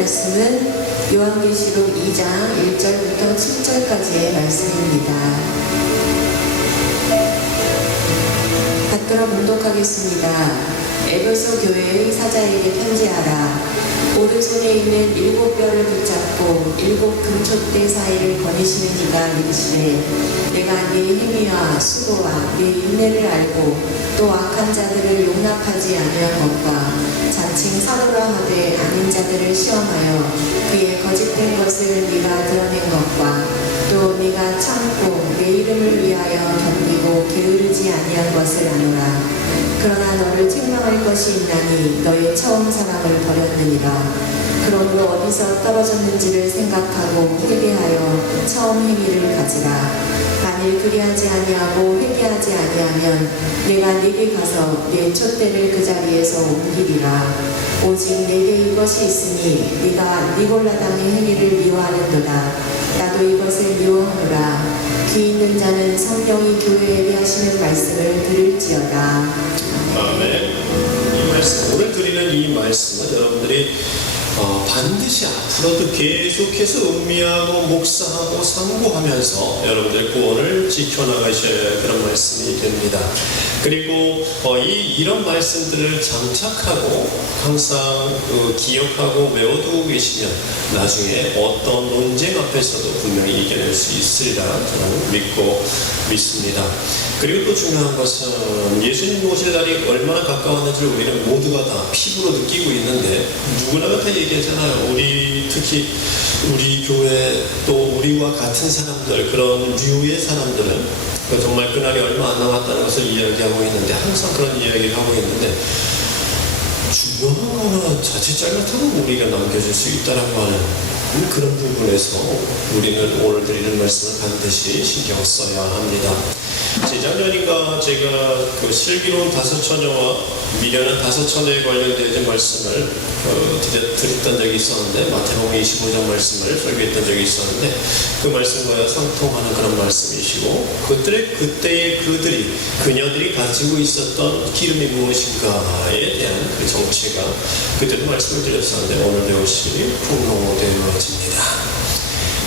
말씀은 요한계시록 2장 1절부터 7절까지의 말씀입니다. 받들어 봉독하겠습니다. 에베소 교회의 사자에게 편지하라. 오른손에 있는 7뼈를 붙잡고 7 금촛대 사이를 거니시는 이가 이르시되 내가 네 행위와 수고와 네 인내를 알고 또 악한 자들을 용납하지 아니한 것과 자칭 사도라 하되 아닌 자들을 시험하여 그의 거짓된 것을 네가 드러낸 것과 또 네가 참고 내 이름을 위하여 견디고 게으르지 아니한 것을 아노라. 그러나 너를 책망할 것이 있나니 너의 처음 사랑을 버렸느니라. 그러므로 어디서 떨어졌는지를 생각하고 회개하여 처음 행위를 가지라. 만일 그리하지 아니하고 회개하지 아니하면 내가 네게 가서 내 촛대를 그 자리에서 옮기리라. 오직 내게 이것이 있으니 네가 니골라당의 행위를 미워하는도다. 나도 이것을 미워하노라. 귀 있는 자는 성령이 교회에 하시는 말씀을 들을지어다. 아멘. 이 말씀, 오늘 드리는 이 말씀은 여러분들이 반드시 앞으로도 계속해서 음미하고 묵상하고 상고하면서 여러분들의 구원을 지켜나가셔야 할 그런 말씀이 됩니다. 그리고 이런 말씀들을 장착하고 항상 기억하고 외워두고 계시면 나중에 어떤 논쟁 앞에서도 분명히 이겨낼 수 있으리라 저는 믿습니다. 그리고 또 중요한 것은 예수님 오실 날이 얼마나 가까웠는지를 우리는 모두가 다 피부로 느끼고 있는데 누구나 다 얘기하잖아요. 특히 우리 교회 또 우리와 같은 사람들, 그런 류의 사람들은 정말 그날이 얼마 안 남았다는 것을 이야기하고 있는데 항상 그런 이야기를 하고 있는데 중요한 거는 자칫 잘못하면 우리가 남겨질 수 있다라고 하는 그런 부분에서 우리는 오늘 드리는 말씀을 반드시 신경 써야 합니다. 재작년인가 제가 슬기로운 5처녀와 미련한 5처녀에 관련된 말씀을 드렸던 적이 있었는데 마태복음 25장 말씀을 설교했던 적이 있었는데 그 말씀과 상통하는 그런 말씀이시고 그때의 그녀들이 가지고 있었던 기름이 무엇인가에 대한 그 정체가 그때도 말씀을 드렸었는데 오늘 배우심이 풍성되어집니다.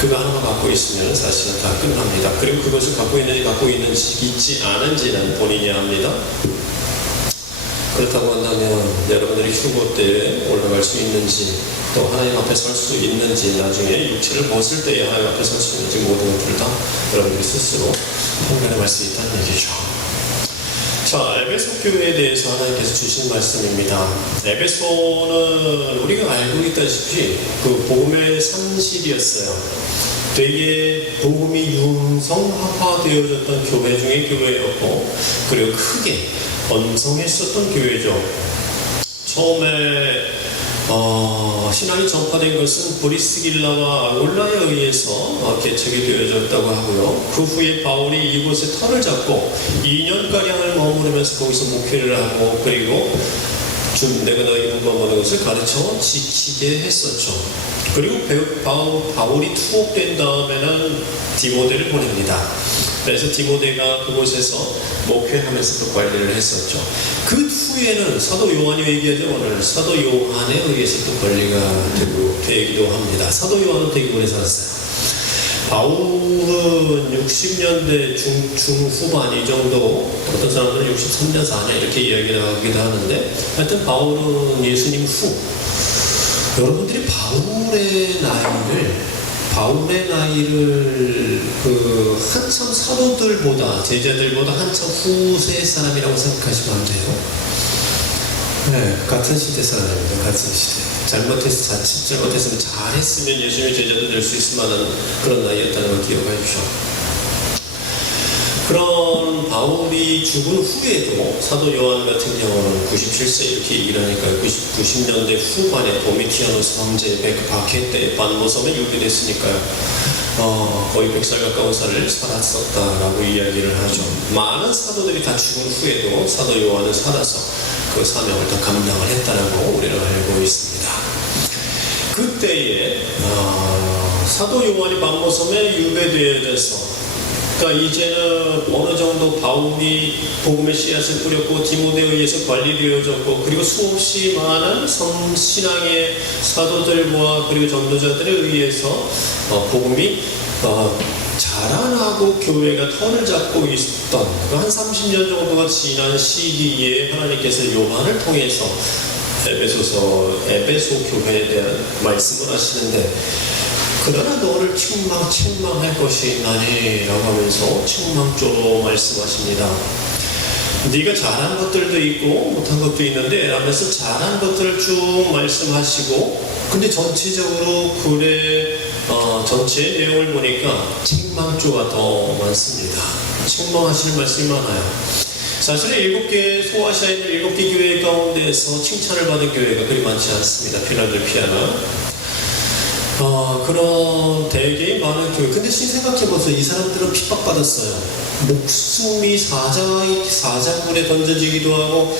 그거 하나만 갖고 있으면 사실은 다 끝납니다. 그리고 그것을 갖고 있는지 있지 않은지는 본인이 압니다. 그렇다고 한다면 여러분들이 휴거 때에 올라갈 수 있는지 또 하나님 앞에 설 수 있는지 나중에 육체를 벗을 때에 하나님 앞에 설 수 있는지 모든 것들을 다 여러분들이 스스로 판단할 수 있다는 얘기죠. 자, 에베소 교회에 대해서 하나님께서 주신 말씀입니다. 에베소는 우리가 알고 있다시피 그 복음의 산실이었어요. 되게 복음이 융성화되어졌던 교회 중에 교회였고 그리고 크게 번성했었던 교회죠. 처음에 신앙이 전파된 것은 브리스길라와 아굴라에 의해서 개척이 되어졌다고 하고요. 그 후에 바울이 이곳에 터를 잡고 2년가량을 머무르면서 거기서 목회를 하고 그리고 내가 너희를 머무는 것을 가르쳐 지키게 했었죠. 그리고 바울이 투옥된 다음에는 디모데를 보냅니다. 그래서 디모데가 그곳에서 목회하면서 또 관리를 했었죠. 그 후에는 사도 요한이 얘기하죠. 오늘 사도 요한에 의해서 또 관리가 되기도 합니다. 사도 요한은 대기문에 살았어요. 바울은 60년대 중후반 이 정도, 어떤 사람들은 63년 4년 이렇게 이야기를 하기도 하는데 하여튼 바울은 예수님 후. 여러분들이 바울의 나이를 한참 사도들보다 제자들보다 한참 후세 사람이라고 생각하시면 안 돼요. 네, 같은 시대 사람입니다. 같은 시대. 자칫 잘못했으면 잘했으면 예수님의 제자도 될 수 있을 만한 그런 나이였다는 걸 기억해 주십시오. 그런 바울이 죽은 후에도 사도 요한 같은 경우는 97세 이렇게 얘기를 하니까 90년대 후반에 도미티아누스 황제 박해 때 반모섬에 유배됐으니까요. 거의 100살 가까운 살을 살았었다라고 이야기를 하죠. 많은 사도들이 다 죽은 후에도 사도 요한은 살아서 그 사명을 더 감당을 했다라고 우리는 알고 있습니다. 그때에 사도 요한이 반모섬에 유배되어져서 그러니까 이제는 어느 정도 바울이 복음의 씨앗을 뿌렸고 디모데에 의해서 관리되어졌고 그리고 수없이 많은 신앙의 사도들과 그리고 전도자들에 의해서 복음이 자라나고 교회가 턴을 잡고 있던 한 30년 정도가 지난 시기에 하나님께서 요한을 통해서 에베소 교회에 대한 말씀을 하시는데, 그러나 너를 책망할 것이 있나니 라고 하면서 책망조로 말씀하십니다. 네가 잘한 것들도 있고 못한 것도 있는데 라면서 잘한 것들을 쭉 말씀하시고, 근데 전체적으로 글의 전체 내용을 보니까 책망조가 더 많습니다. 책망하시는 말씀이 많아요. 사실은 7개 소아시아에 있는 7개 교회 가운데에서 칭찬을 받은 교회가 그리 많지 않습니다. 필라델피아나 그런 되게 많은 교회. 근데 생각해보세요. 이 사람들은 핍박받았어요. 목숨이 사자굴에 던져지기도 하고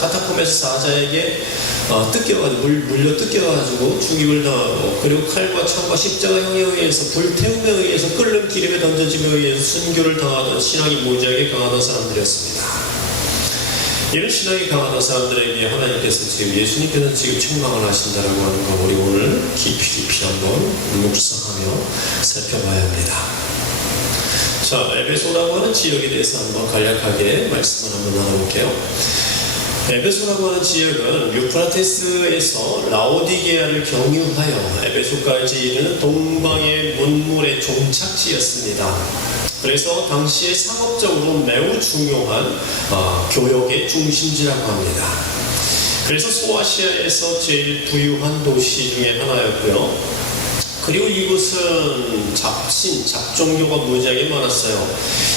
카타콤에서 사자에게 물려 뜯겨가지고 죽임을 당하고, 그리고 칼과 창과 십자가형에 의해서 불태움에 의해서 끓는 기름에 던져짐에 의해서 순교를 당하던 신앙이 무지하게 강하던 사람들이었습니다. 이런 신앙이 강하던 사람들에게 하나님께서 예수님께서 지금 책망을 하신다라고 하는 거, 우리 오늘 깊이 한번 묵상하며 살펴봐야 합니다. 자, 에베소라고 하는 지역에 대해서 한번 간략하게 말씀을 한번 나눠볼게요. 에베소라고 하는 지역은 유프라테스에서 라오디게아를 경유하여 에베소까지 이르는 동방의 문물의 종착지였습니다. 그래서 당시에 상업적으로 매우 중요한 교역의 중심지라고 합니다. 그래서 소아시아에서 제일 부유한 도시 중에 하나였고요. 그리고 이곳은 잡종교가 무지하게 많았어요.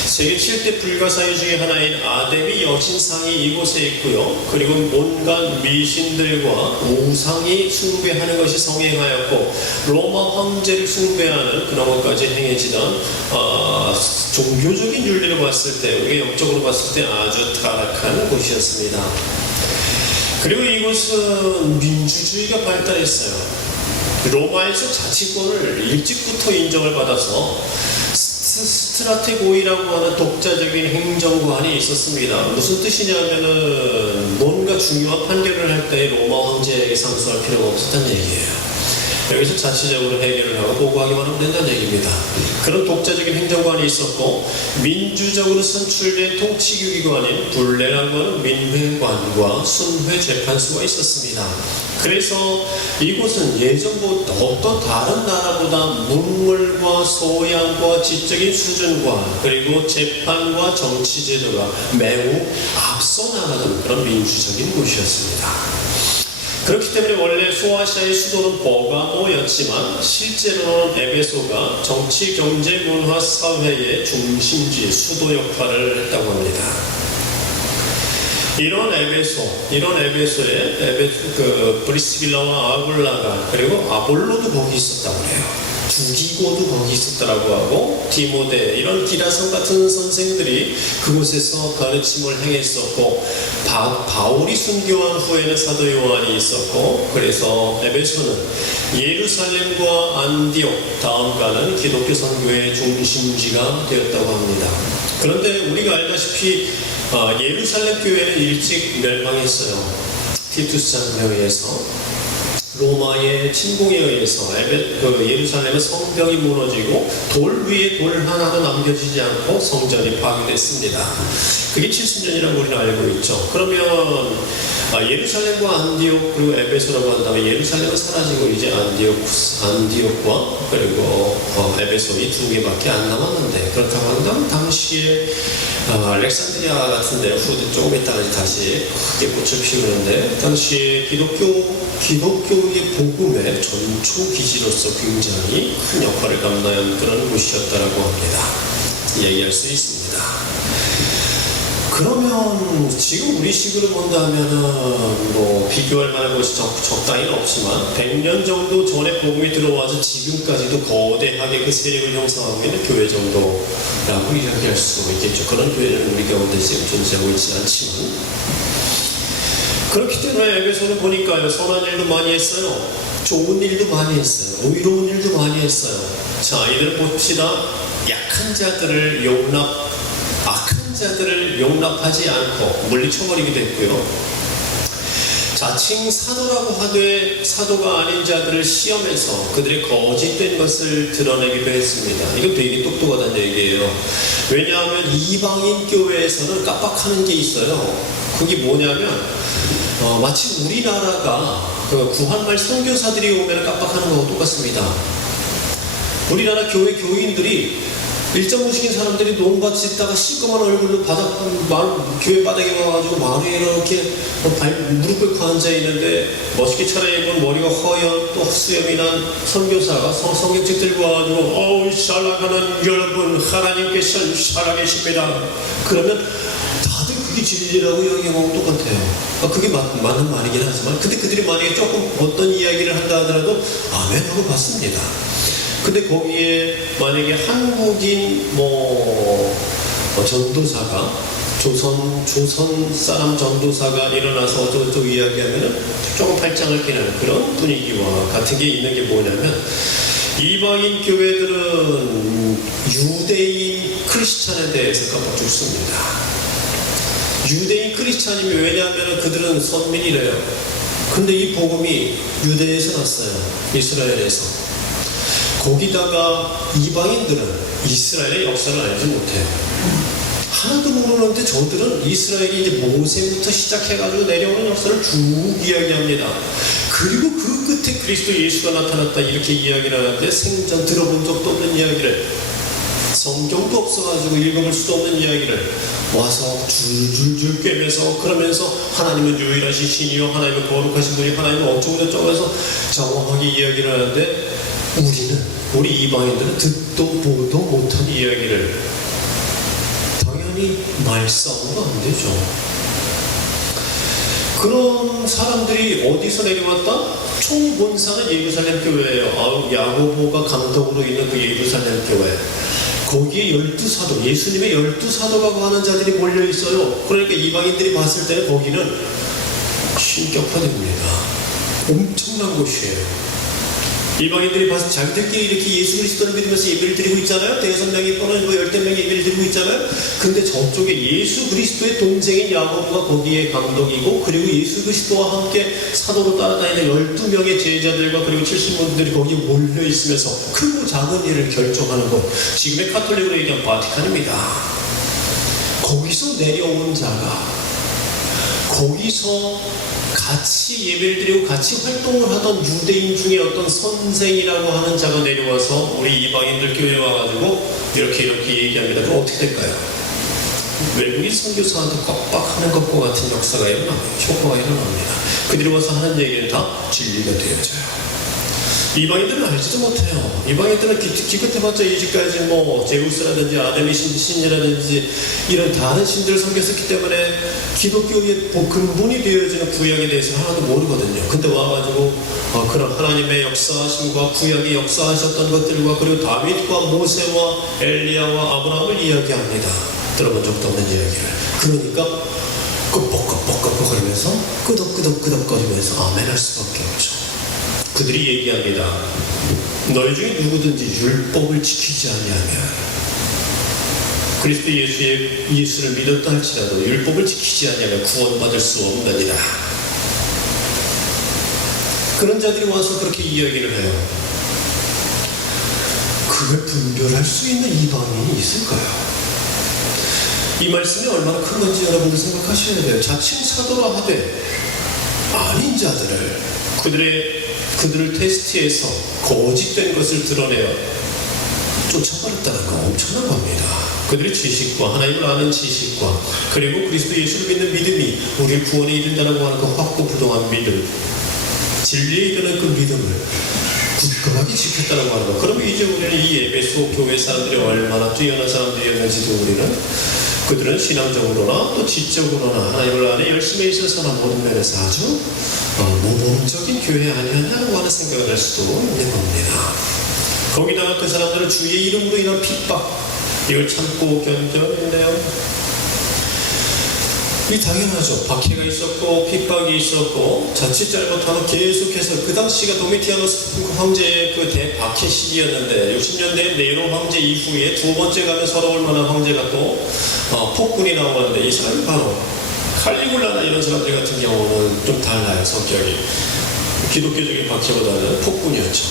세계 7대 불가사의 중에 하나인 아데미 여신상이 이곳에 있고요. 그리고 온갖 미신들과 우상이 숭배하는 것이 성행하였고, 로마 황제를 숭배하는 그런 것까지 행해지던 종교적인 윤리를 봤을 때, 우리가 영적으로 봤을 때 아주 타락한 곳이었습니다. 그리고 이곳은 민주주의가 발달했어요. 로마에서 자치권을 일찍부터 인정을 받아서 스트라테고이라고 하는 독자적인 행정관이 있었습니다. 무슨 뜻이냐면은 뭔가 중요한 판결을 할 때 로마 황제에게 상소할 필요가 없었다는 얘기예요. 여기서 자체적으로 해결을 하고 보고하기만 하면 된다는 얘기입니다. 그런 독자적인 행정관이 있었고, 민주적으로 선출된 통치기관인 불레라고 하는 민회관과 순회재판소가 있었습니다. 그래서 이곳은 예전보다 어떤 다른 나라보다 문물과 소양과 지적인 수준과 그리고 재판과 정치 제도가 매우 앞서 나가는 그런 민주적인 곳이었습니다. 그렇기 때문에 원래 소아시아의 수도는 버가모였지만 실제로는 에베소가 정치, 경제, 문화, 사회의 중심지, 수도 역할을 했다고 합니다. 이런 에베소에 브리스빌라와 아굴라가, 그리고 아볼로도 거기 있었다고 해요. 두기고도 거기 있었다라고 하고, 디모데, 이런 기라성 같은 선생들이 그곳에서 가르침을 행했었고, 바울이 순교한 후에는 사도 요한이 있었고, 그래서 에베소는 예루살렘과 안디옥 다음 가는 기독교 선교의 중심지가 되었다고 합니다. 그런데 우리가 알다시피 예루살렘 교회는 일찍 멸망했어요. 티투스 장군에 의해서. 로마의 침공에 의해서 예루살렘의 성벽이 무너지고 돌 위에 돌 하나도 남겨지지 않고 성전이 파괴됐습니다. 그게 70년이라고 우리는 알고 있죠. 그러면 예루살렘과 안디옥 그리고 에베소라고 한다면 예루살렘은 사라지고 이제 안디옥과 그리고 에베소 이 두 개밖에 안 남았는데, 그렇다고 한다면 당시에 알렉산드리아 같은 데 후대 조금 있다가 다시 크게 꽃을 피우는데, 당시에 기독교의 복음의 전초 기지로서 굉장히 큰 역할을 감당한 그런 곳이었다라고 합니다. 얘기할 수 있습니다. 그러면 지금 우리 식으로 본다면은 비교할 만한 것이 적당히는 없지만 100년 정도 전에 복음이 들어와서 지금까지도 거대하게 그 세력을 형성하고 있는 교회 정도라고 이야기할 수 있겠죠. 그런 교회는 우리 가운데 지금 존재하고 있지 않지만, 그렇기 때문에 에베소는 보니까요, 선한 일도 많이 했어요. 좋은 일도 많이 했어요. 의로운 일도 많이 했어요. 자, 이들 봅시다. 약한 자들을 악한 자들을 용납하지 않고 물리쳐버리기도 했고요. 자칭 사도라고 하되 사도가 아닌 자들을 시험해서 그들의 거짓된 것을 드러내기도 했습니다. 이거 되게 똑똑하다는 얘기예요. 왜냐하면 이방인 교회에서는 깜빡하는 게 있어요. 그게 뭐냐면 마치 우리나라가 구한말 선교사들이 오면 깜빡하는 거하고 똑같습니다. 우리나라 교회 교인들이 일정 무식인 사람들이 논밭 짓다가 시꺼먼 얼굴로 교회 바닥에 와가지고 마루에 이렇게 무릎 꿇고 앉아있는데 멋있게 차려입은 머리가 허연 또 수염이 난 선교사가 성경책 들고 와가지고 살아가는 여러분 하나님께서 살아계십니다. 그러면 다들 그게 진리라고 이야기하면 똑같아요. 그게 맞는 말이긴 하지만 근데 그들이 만약에 조금 어떤 이야기를 한다 하더라도 아멘 하고 받습니다. 근데 거기에 만약에 한국인 전도사가 조선 사람 전도사가 일어나서 어쩌고저쩌고 이야기하면은 조금 팔짱을 끼는 그런 분위기와 같은 게 있는 게 뭐냐면 이방인 교회들은 유대인 크리스찬에 대해서 깜빡 죽습니다. 유대인 크리스찬이면 왜냐하면 그들은 선민이래요. 근데 이 복음이 유대에서 났어요. 이스라엘에서. 거기다가 이방인들은 이스라엘의 역사를 알지 못해요. 하나도 모르는데 저들은 이스라엘이 이제 모세부터 시작해가지고 내려오는 역사를 쭉 이야기합니다. 그리고 그 끝에 그리스도 예수가 나타났다 이렇게 이야기를 하는데 생전 들어본 적도 없는 이야기를 성경도 없어가지고 읽어볼 수도 없는 이야기를 와서 줄줄줄 꿰면서 그러면서 하나님은 유일하신 신이요 하나님은 거룩하신 분이 하나님은 어쩌고저쩌고 해서 정확하게 이야기를 하는데 우리 이방인들은 듣도 보도 못한 이야기를 당연히 말싸움도 안 되죠. 그런 사람들이 어디서 내려왔다? 총본사는 예루살렘 교회예요. 야고보가 감독으로 있는 그 예루살렘 교회. 거기에 12사도, 예수님의 12사도라고 하는 자들이 몰려있어요. 그러니까 이방인들이 봤을 때는 거기는 신격화됩니다. 엄청난 곳이에요. 이방인들이 봐서 자기들끼리 이렇게 예수 그리스도를 믿으면서 예배를 드리고 있잖아요. 5명이 또는 10명이 예배를 드리고 있잖아요. 근데 저쪽에 예수 그리스도의 동생인 야고보가 거기에 감독이고 그리고 예수 그리스도와 함께 사도로 따라다니는 12명의 제자들과 그리고 70분들이 거기에 몰려있으면서 크고 작은 일을 결정하는 곳. 지금의 카톨릭으로 얘기한 바티칸입니다. 거기서 내려온 자가 거기서 같이 예배를 드리고 같이 활동을 하던 유대인 중에 어떤 선생이라고 하는 자가 내려와서 우리 이방인들 교회에 와가지고 이렇게 얘기합니다. 그럼 어떻게 될까요? 외국인 선교사한테 꽉꽉하는 것과 같은 역사가 일어납니다. 효과가 일어납니다. 그들이 와서 하는 얘기는 다 진리가 되어져요. 이방인들은 알지도 못해요. 이방인들은 기껏해봤자 이제까지 제우스라든지 아담의 신이라든지 이런 다른 신들을 섬겼었기 때문에 기독교의 근본이 되어지는 구약에 대해서 하나도 모르거든요. 근데 와가지고 그런 하나님의 역사하심과 구약의 역사하셨던 것들과 그리고 다윗과 모세와 엘리야와 아브라함을 이야기합니다. 들어본 적도 없는 이야기를. 그러니까 끄뻑끄뻑 하면서 끄덕끄덕 거리면서 아멘 할 수밖에 없죠. 그들이 얘기합니다. 너희 중에 누구든지 율법을 지키지 아니하면 그리스도 예수를 믿었다 할지라도 율법을 지키지 아니하면 구원받을 수 없느니라. 그런 자들이 와서 그렇게 이야기를 해요. 그걸 분별할 수 있는 이방인이 있을까요? 이 말씀이 얼마나 큰 건지 여러분들 생각하셔야 돼요. 자칭 사도라 하되 아닌 자들을 그들을 테스트해서 거짓된 것을 드러내어 쫓아버렸다는 거 엄청난 겁니다. 그들의 지식과 하나님을 아는 지식과 그리고 그리스도 예수를 믿는 믿음이 우리를 구원에 이른다고 하는 그 확고부동한 믿음, 진리에 이르는 그 믿음을 굳건하게 지켰다고 하는 것. 그러면 이제 우리는 이 에베소 교회 사람들이 얼마나 뛰어난 사람들이었는지도 우리는 그들은 신앙적으로나 또 지적으로나 하나님을 안에 열심히 있어서나 모든 면에서 아주 모범적인 교회 아니었냐고 하는 생각을 할 수도 있는 겁니다. 거기다가 그 사람들은 주의 이름으로 인한 핍박 이걸 참고 견뎌냈네요. 이 당연하죠. 박해가 있었고 핍박이 있었고 자칫 잘못하면 계속해서 그 당시가 도미티아누스 황제의 그 대박해 시기였는데 60년대 네로 황제 이후에 두 번째 가면 서러울 만한 황제가 또 폭군이 나오는데 이 사람이 바로 칼리굴라나 이런 사람들 같은 경우는 좀 달라요. 성격이 기독교적인 박해보다는 폭군이었죠.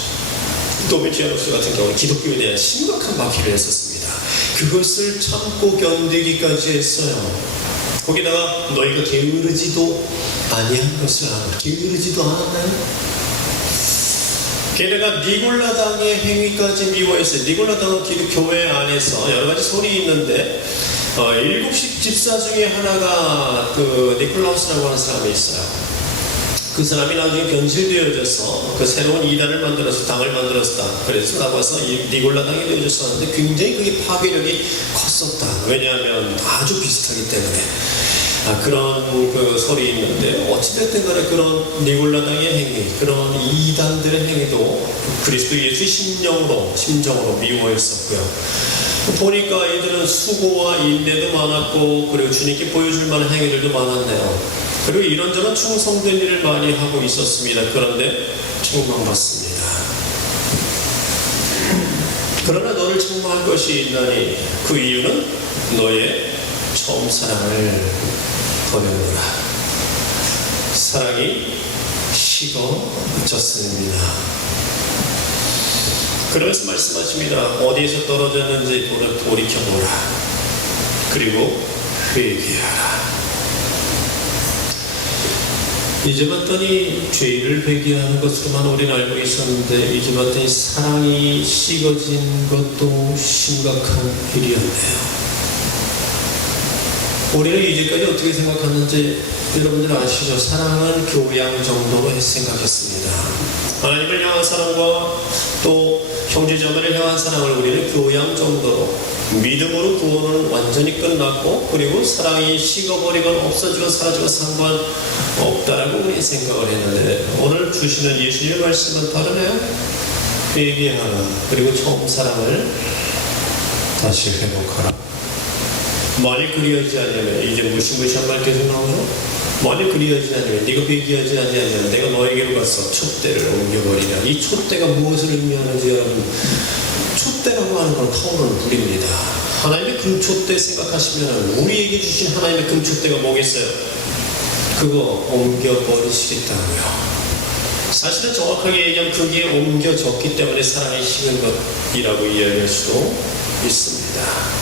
도미티아누스 같은 경우는 기독교에 대한 심각한 박해를 했었습니다. 그것을 참고 견디기까지 했어요. 거기다가 너희가 게으르지도 아니한 것을 아노라. 게으르지도 않았나요? 게다가 니골라당의 행위까지 미워했어요. 니골라당은 기독교회 안에서 여러 가지 소리 있는데 7십 집사 중에 하나가 그 니콜라우스라고 하는 사람이 있어요. 그 사람이 나중에 변질되어져서 그 새로운 이단을 만들어서 당을 만들었다. 그래서 나와서 니골라당이 되어졌었는데 굉장히 그게 파괴력이 컸었다. 왜냐하면 아주 비슷하기 때문에. 그런 그 설이 있는데 어찌됐든 간에 그런 니골라당의 행위, 그런 이단들의 행위도 그리스도 예수 심정으로 미워했었고요. 보니까 이들은 수고와 인내도 많았고 그리고 주님께 보여줄 만한 행위들도 많았네요. 그리고 이런저런 충성된 일을 많이 하고 있었습니다. 그런데 책망받습니다. 그러나 너를 책망할 것이 있나니 그 이유는 너의 처음 사랑을 버렸노라. 사랑이 식어졌습니다. 그러면서 말씀하십니다. 어디에서 떨어졌는지 돌이켜보라. 그리고 회개하라. 이제 봤더니 죄를 회개하는 것으로만 우리는 알고 있었는데 이제 봤더니 사랑이 식어진 것도 심각한 일이었네요. 우리는 이제까지 어떻게 생각하는지 여러분들 아시죠? 사랑은 교양 정도로 생각했습니다. 하나님을 향한 사랑과 또 형제자매를 향한 사랑을 우리는 교양 정도로, 믿음으로 구원은 완전히 끝났고 그리고 사랑이 식어버리건 없어지건 사라지건 상관없다라고 우리 생각을 했는데 오늘 주시는 예수님의 말씀은 다르네요. 회개하라. 그리고 처음 사랑을 다시 회복하라. 만일 그리하지 않으면 이제 무시무시한 말 계속 나오죠. 만일 그리하지 않으면 네가 회개하지 않으면 내가 너에게로 가서 촛대를 옮겨버리냐. 이 촛대가 무엇을 의미하는지 여러분, 촛대라고 하는 건 타오르는 불입니다. 하나님의 금촛대 생각하시면 우리에게 주신 하나님의 금촛대가 뭐겠어요? 그거 옮겨버리시겠다고요. 사실은 정확하게 얘기하면 그게 옮겨졌기 때문에 사랑이 식은 것이라고 이야기할 수도 있습니다.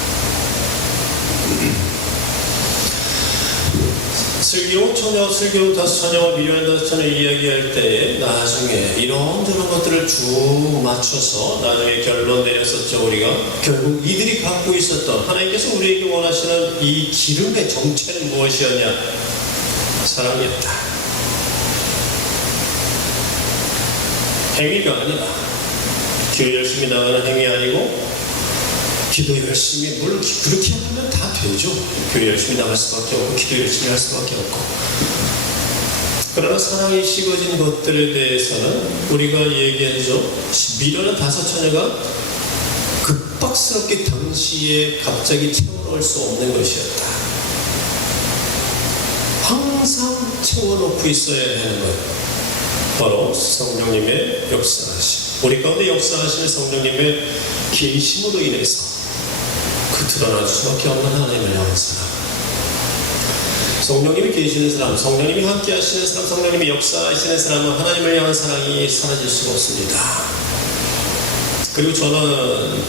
슬기로운 처녀, 슬기로운 다섯 처녀와 미련한 다섯 처녀 이야기할 때에 나중에 이런저런 것들을 쭉 맞춰서 나중에 결론 내렸었죠. 우리가 결국 이들이 갖고 있었던 하나님께서 우리에게 원하시는 이 기름의 정체는 무엇이었냐? 사랑이었다. 행위가 아니라 교회 열심히 나가는 행위 아니고 기도 열심히, 물론 그렇게 하면 다 되죠. 교회 열심히 나갈 수밖에 없고 기도 열심히 할 수밖에 없고. 그러나 사랑이 식어진 것들에 대해서는 우리가 얘기하죠. 미련한 다섯 처녀가 급박스럽게 당시에 갑자기 채워넣을 수 없는 것이었다. 항상 채워놓고 있어야 하는 것, 바로 성령님의 역사하심. 우리 가운데 역사하시는 성령님의 계심으로 인해서 그 드러날 수밖에 없는 하나님을 향한 사람, 성령님이 계시는 사람, 성령님이 함께 하시는 사람, 성령님이 역사하시는 사람은 하나님을 향한 사랑이 사라질 수가 없습니다. 그리고 저는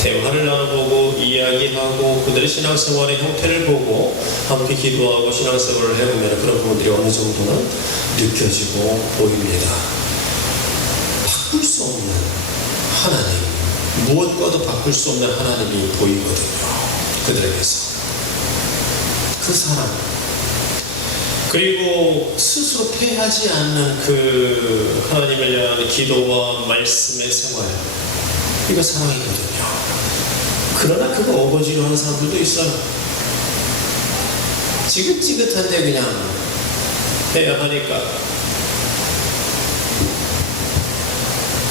대화를 나눠보고 이야기하고 그들의 신앙생활의 형태를 보고 함께 기도하고 신앙생활을 해보면 그런 부분들이 어느 정도는 느껴지고 보입니다. 바꿀 수 없는 하나님, 무엇과도 바꿀 수 없는 하나님이 보이거든요. 그들에게서 그 사랑, 그리고 스스로 패하지 않는 그 하나님을 향한 기도와 말씀의 생활, 이거 사랑이거든요. 그러나 그거 어거지로 하는 사람들도 있어요. 지긋지긋한데 그냥 해야 하니까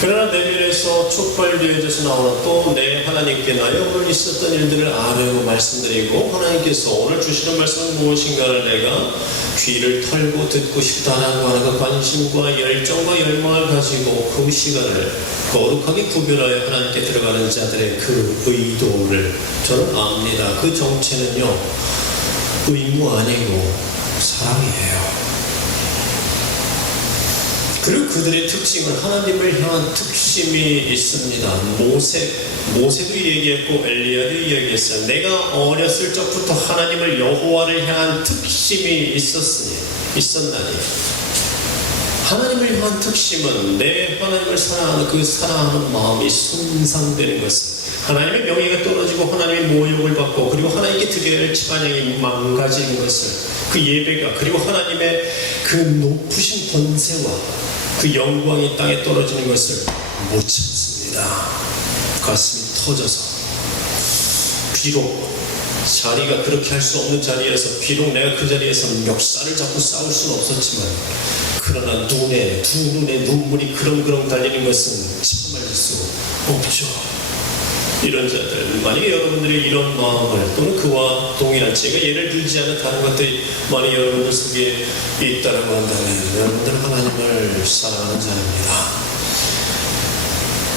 그러나 내면에서 촉발되어져서 나오는 또 내 하나님께 나의 오늘 있었던 일들을 아뢰고 말씀드리고 하나님께서 오늘 주시는 말씀은 무엇인가를 내가 귀를 털고 듣고 싶다라고 하는 그 관심과 열정과 열망을 가지고 그 시간을 거룩하게 구별하여 하나님께 들어가는 자들의 그 의도를 저는 압니다. 그 정체는요, 의무 아니고 사랑이에요. 그리고 그들의 특징은 하나님을 향한 특심이 있습니다. 모세도 얘기했고 엘리야도 얘기했어요. 내가 어렸을 적부터 하나님을 여호와를 향한 특심이 있었나니 하나님을 향한 특심은 내 하나님을 사랑하는 그 사랑하는 마음이 손상되는 것은 하나님의 명예가 떨어지고 하나님의 모욕을 받고 그리고 하나님께 드려야 할 찬양이 망가지는 것을 그 예배가 그리고 하나님의 그 높으신 권세와 그 영광이 땅에 떨어지는 것을 못 참습니다. 가슴이 터져서 비록 자리가 그렇게 할 수 없는 자리에서 비록 내가 그 자리에서 역사를 잡고 싸울 수는 없었지만 그러나 두 눈에 눈물이 그렁그렁 달리는 것은 참을 수 없죠. 이런 자들, 만약에 여러분들이 이런 마음을 또는 그와 동일한 제가 예를 들지 않은 다른 것들이 만약 여러분들 속에 있다라고 한다면 여러분들은 하나님을 사랑하는 자입니다.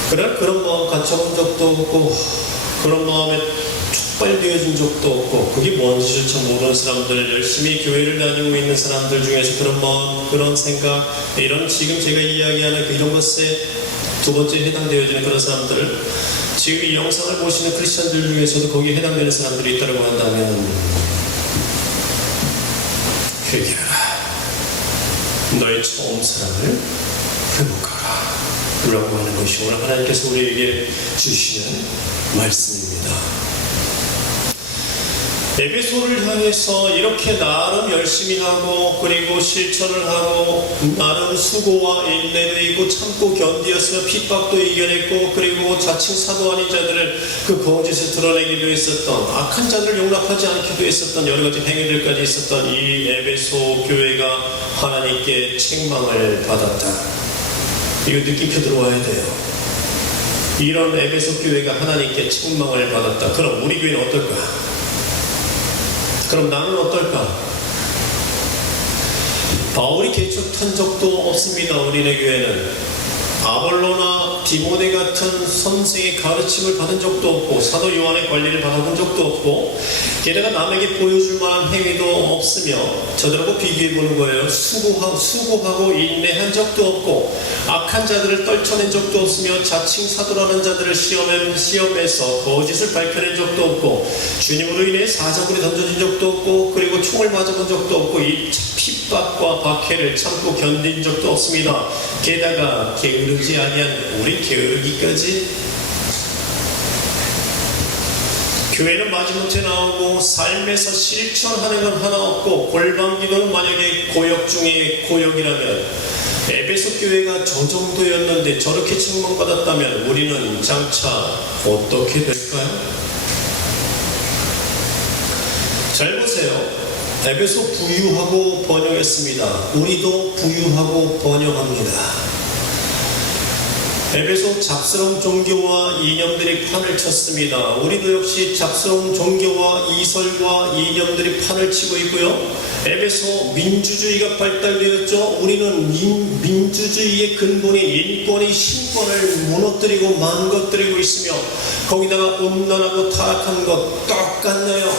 그러나 그런 마음 갖춰본 적도 없고 그런 마음에 촉발되어진 적도 없고 그게 뭔지조차 모르는 사람들, 열심히 교회를 다니고 있는 사람들 중에서 그런 마음, 그런 생각, 이런 지금 제가 이야기하는 이런 것에 두 번째 해당되어지는 그런 사람들, 지금 이 영상을 보시는 크리스천들 중에서도 거기에 해당되는 사람들이 있다고 한다면 회개하라. 너의 처음 사랑을 회복하라 라고 하는 것이 오늘 하나님께서 우리에게 주시는 말씀입니다. 에베소를 향해서 이렇게 나름 열심히 하고 그리고 실천을 하고 나름 수고와 인내도 있고 참고 견디었으며 핍박도 이겨냈고 그리고 자칭 사도 아닌 자들을 그 거짓을 드러내기도 했었던 악한 자들을 용납하지 않기도 했었던 여러 가지 행위들까지 있었던 이 에베소 교회가 하나님께 책망을 받았다. 이거 느낌표 들어와야 돼요. 이런 에베소 교회가 하나님께 책망을 받았다. 그럼 우리 교회는 어떨까? 그럼 나는 어떨까? 바울이 개척한 적도 없습니다. 우리네 교회는 아볼로나 디모데 같은 선생의 가르침을 받은 적도 없고 사도 요한의 관리를 받아본 적도 없고 게다가 남에게 보여줄 만한 행위도 없으며 저들하고 비교해보는 거예요. 수고하고 인내한 적도 없고 악한 자들을 떨쳐낸 적도 없으며 자칭 사도라는 자들을 시험에서 거짓을 밝혀낸 적도 없고 주님으로 인해 사자굴에 던져진 적도 없고 그리고 총을 맞아본 적도 없고 이 핍박과 박해를 참고 견딘 적도 없습니다. 게다가 게으르지 아니한 우리 게으르기까지 교회는 마지못해 나오고 삶에서 실천하는 건 하나 없고 골방기도는 만약에 고역 중에 고역이라면 에베소 교회가 저 정도였는데 저렇게 책망받았다면 우리는 장차 어떻게 될까요? 잘 보세요. 에베소 부유하고 번영했습니다. 우리도 부유하고 번영합니다. 에베소 잡스러운 종교와 이념들이 판을 쳤습니다. 우리도 역시 잡스러운 종교와 이설과 이념들이 판을 치고 있고요. 에베소 민주주의가 발달되었죠. 우리는 민주주의의 근본인 인권의 신권을 무너뜨리고 망가뜨리고 있으며 거기다가 음란하고 타락한 것 똑같네요.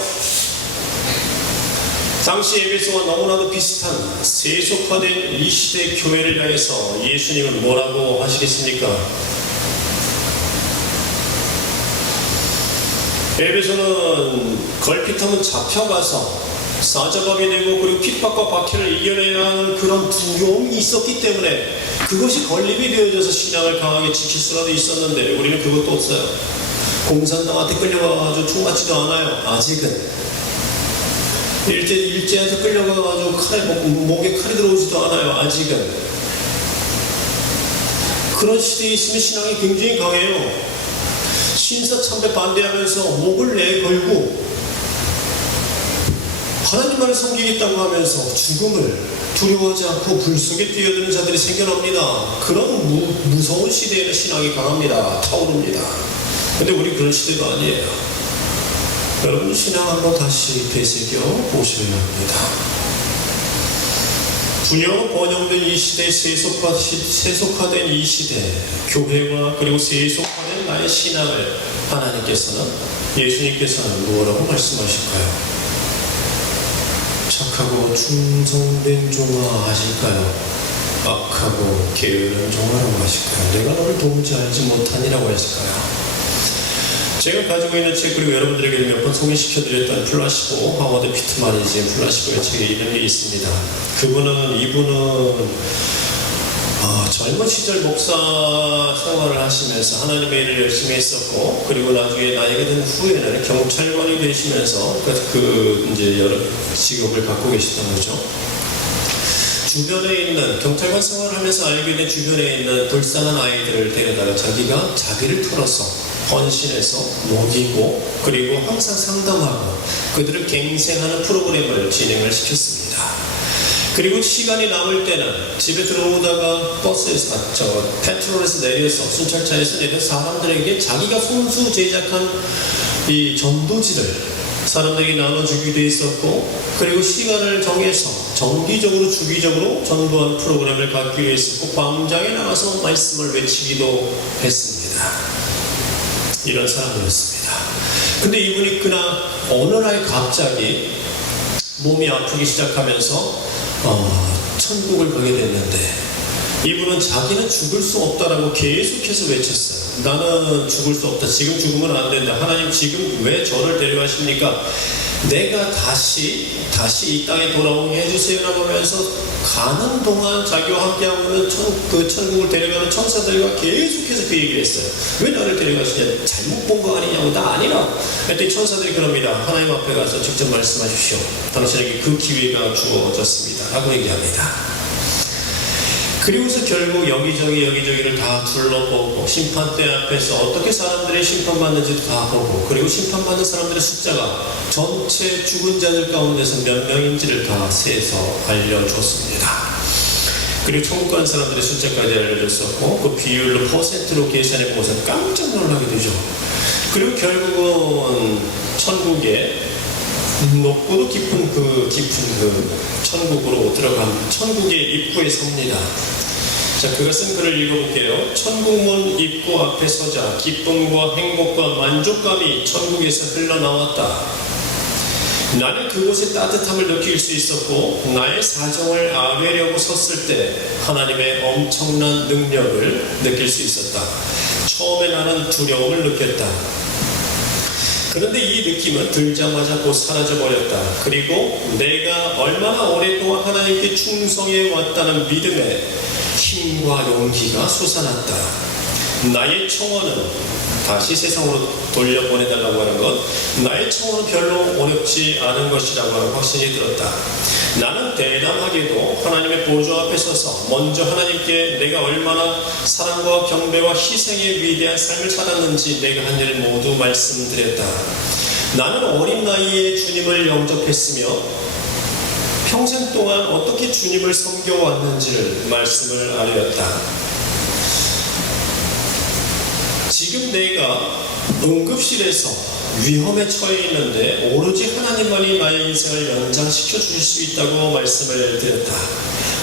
당시 에베소와 너무나도 비슷한 세속화된 이 시대 교회를 향해서 예수님은 뭐라고 하시겠습니까? 에베소는 걸핏하면 잡혀가서 사자밥이 되고 그리고 핍박과 박해를 이겨내야 하는 그런 두려움이 있었기 때문에 그것이 건립이 되어져서 신앙을 강하게 지킬 수라도 있었는데 우리는 그것도 없어요. 공산당한테 끌려가가지고 총 맞지도 않아요. 아직은. 일제한테 끌려가가지고 목에 칼이 들어오지도 않아요. 아직은. 그런 시대에 있으면 신앙이 굉장히 강해요. 신사 참배 반대하면서 목을 내걸고 하나님만을 섬기겠다고 하면서 죽음을 두려워하지 않고 불 속에 뛰어드는 자들이 생겨납니다. 그런 무서운 시대에는 신앙이 강합니다. 타오릅니다. 근데 우리 그런 시대가 아니에요. 여러분 신앙 한번 다시 되새겨 보셔야 합니다. 분열 번영된 이 시대, 세속화된 이 시대, 교회와 그리고 세속화된 나의 신앙을 하나님께서는, 예수님께서는 무엇라고 말씀하실까요? 착하고 충성된 종아 하실까요? 악하고 게으른 종아라고 하실까요? 내가 너를 도무지 알지 못하니라고 하실까요? 제가 가지고 있는 책, 그리고 여러분들에게 몇 번 소개시켜드렸던 플라시보, 하워드 피트만이지 플라시보의 책에 이런 게 있습니다. 이분은 젊은 시절 목사 생활을 하시면서 하나님의 일을 열심히 했었고, 그리고 나중에 나이가 든 후에는 경찰관이 되시면서 이제 여러 직업을 갖고 계시던 거죠. 주변에 있는, 경찰관 생활을 하면서 알게 된 주변에 있는 불쌍한 아이들을 데려다가 자기를 털어서 헌신해서 먹이고, 그리고 항상 상담하고 그들을 갱생하는 프로그램을 진행을 시켰습니다. 그리고 시간이 남을 때는 집에 들어오다가 버스에서, 페트롤에서 내려서, 순찰차에서 내려서 사람들에게 자기가 손수 제작한 이 전도지를 사람들에게 나눠주기도 했었고, 그리고 시간을 정해서 정기적으로 주기적으로 전도하는 프로그램을 갖기도 했었고, 광장에 나가서 말씀을 외치기도 했습니다. 이런 사람이었습니다. 근데 이분이 어느 날 갑자기 몸이 아프기 시작하면서 천국을 가게 됐는데, 이분은 자기는 죽을 수 없다라고 계속해서 외쳤어요. 나는 죽을 수 없다. 지금 죽으면 안 된다. 하나님 지금 왜 저를 데려가십니까? 내가 다시 이 땅에 돌아오게 해주세요라고 하면서 가는 동안 자기와 함께하고 있는 천국을 데려가는 천사들과 계속해서 그 얘기를 했어요. 왜 나를 데려가시냐? 잘못 본 거 아니냐고. 나 아니라. 그랬더니 천사들이 그럽니다. 하나님 앞에 가서 직접 말씀하십시오. 당신에게 그 기회가 주어졌습니다. 라고 얘기합니다. 그리고서 결국 여기저기를 다 둘러보고, 심판대 앞에서 어떻게 사람들이 심판받는지도 다 보고, 그리고 심판받는 사람들의 숫자가 전체 죽은 자들 가운데서 몇 명인지를 다 세서 알려줬습니다. 그리고 천국 가는 사람들의 숫자까지 알려줬었고, 그 비율로 퍼센트로 계산해보고서 깜짝 놀라게 되죠. 그리고 결국은 천국에 높고도 깊은 천국으로 들어간 천국의 입구에 섭니다. 자, 그가 쓴 글을 읽어볼게요. 천국문 입구 앞에 서자 기쁨과 행복과 만족감이 천국에서 흘러나왔다. 나는 그곳의 따뜻함을 느낄 수 있었고, 나의 사정을 아뢰려고 섰을 때 하나님의 엄청난 능력을 느낄 수 있었다. 처음에 나는 두려움을 느꼈다. 그런데 이 느낌은 들자마자 곧 사라져버렸다. 그리고 내가 얼마나 오랫동안 하나님께 충성해 왔다는 믿음의 힘과 용기가 솟아났다. 나의 청원은, 다시 세상으로 돌려보내달라고 하는 것, 나의 청원은 별로 어렵지 않은 것이라고 하는 확신이 들었다. 나는 대담하게도 하나님의 보좌 앞에 서서 먼저 하나님께 내가 얼마나 사랑과 경배와 희생의 위대한 삶을 살았는지 내가 한 일을 모두 말씀드렸다. 나는 어린 나이에 주님을 영접했으며 평생 동안 어떻게 주님을 섬겨왔는지를 말씀을 아뢰었다. 지금 내가 응급실에서 위험에 처해 있는데 오로지 하나님만이 나의 인생을 연장시켜 주실 수 있다고 말씀을 드렸다.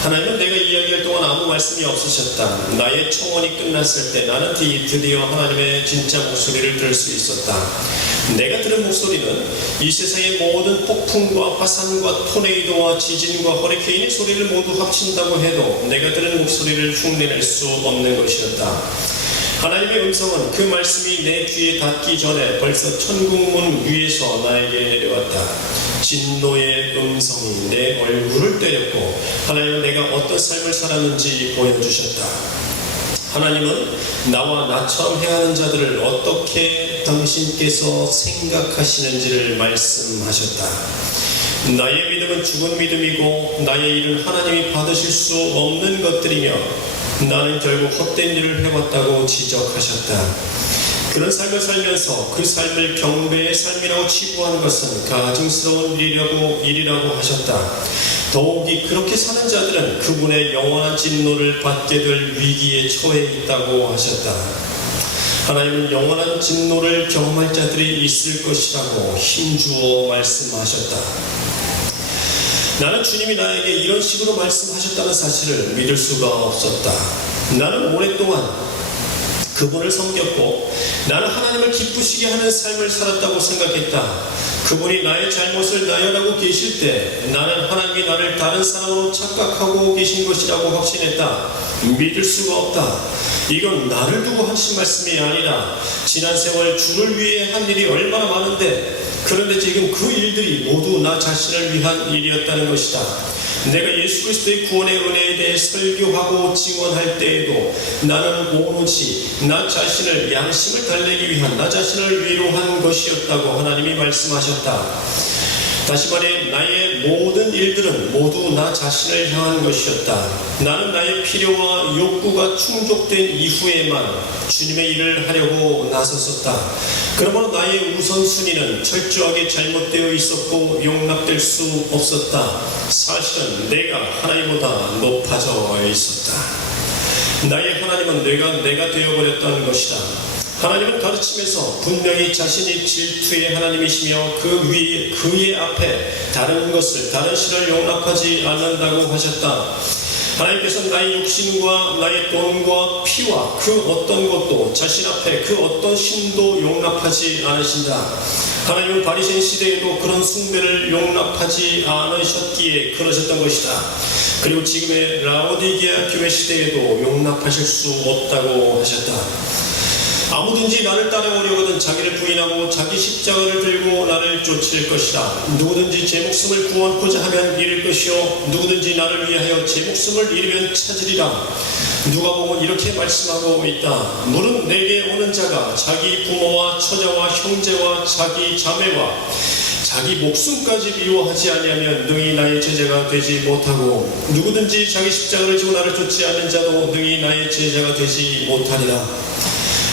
하나님은 내가 이야기할 동안 아무 말씀이 없으셨다. 나의 청원이 끝났을 때 나는 드디어 하나님의 진짜 목소리를 들을 수 있었다. 내가 들은 목소리는 이 세상의 모든 폭풍과 화산과 토네이도와 지진과 허리케인의 소리를 모두 합친다고 해도 내가 들은 목소리를 흉내낼 수 없는 것이었다. 하나님의 음성은 그 말씀이 내 귀에 닿기 전에 벌써 천국문 위에서 나에게 내려왔다. 진노의 음성이 내 얼굴을 때렸고, 하나님은 내가 어떤 삶을 살았는지 보여주셨다. 하나님은 나와 나처럼 행하는 자들을 어떻게 당신께서 생각하시는지를 말씀하셨다. 나의 믿음은 죽은 믿음이고 나의 일은 하나님이 받으실 수 없는 것들이며 나는 결국 헛된 일을 해왔다고 지적하셨다. 그런 삶을 살면서 그 삶을 경배의 삶이라고 치부하는 것은 가증스러운 일이라고 하셨다. 더욱이 그렇게 사는 자들은 그분의 영원한 진노를 받게 될 위기에 처해 있다고 하셨다. 하나님은 영원한 진노를 경험할 자들이 있을 것이라고 힘주어 말씀하셨다. 나는 주님이 나에게 이런 식으로 말씀하셨다는 사실을 믿을 수가 없었다. 나는 오랫동안 그분을 섬겼고 나는 하나님을 기쁘시게 하는 삶을 살았다고 생각했다. 그분이 나의 잘못을 나열하고 계실 때 나는 하나님이 나를 다른 사람으로 착각하고 계신 것이라고 확신했다. 믿을 수가 없다. 이건 나를 두고 하신 말씀이 아니라 지난 세월 주를 위해 한 일이 얼마나 많은데, 그런데 지금 그 일들이 모두 나 자신을 위한 일이었다는 것이다. 내가 예수 그리스도의 구원의 은혜에 대해 설교하고 증언할 때에도 나는 오롯이 나 자신을, 양심을 달래기 위한 나 자신을 위로한 것이었다고 하나님이 말씀하셨다. 다시 말해 나의 모든 일들은 모두 나 자신을 향한 것이었다. 나는 나의 필요와 욕구가 충족된 이후에만 주님의 일을 하려고 나섰었다. 그러므로 나의 우선순위는 철저하게 잘못되어 있었고 용납될 수 없었다. 사실은 내가 하나님보다 높아져 있었다. 나의 하나님은 내가 되어버렸다는 것이다. 하나님은 가르침에서 분명히 자신이 질투의 하나님이시며 그의 앞에 다른 신을 용납하지 않는다고 하셨다. 하나님께서는 나의 육신과 나의 돈과 피와 그 어떤 것도 자신 앞에 그 어떤 신도 용납하지 않으신다. 하나님은 바리새인 시대에도 그런 숭배를 용납하지 않으셨기에 그러셨던 것이다. 그리고 지금의 라오디게아 교회 시대에도 용납하실 수 없다고 하셨다. 아무든지 나를 따라오려거든 자기를 부인하고 자기 십자가를 들고 나를 쫓을 것이다. 누구든지 제 목숨을 구원코자 하면 잃을 것이요 누구든지 나를 위하여 제 목숨을 잃으면 찾으리라. 누가복음은 이렇게 말씀하고 있다. 물은 내게 오는 자가 자기 부모와 처자와 형제와 자기 자매와 자기 목숨까지 미워하지 아니하면 능히 나의 제자가 되지 못하고, 누구든지 자기 십자가를 지고 나를 쫓지 않는 자도 능히 나의 제자가 되지 못하리라.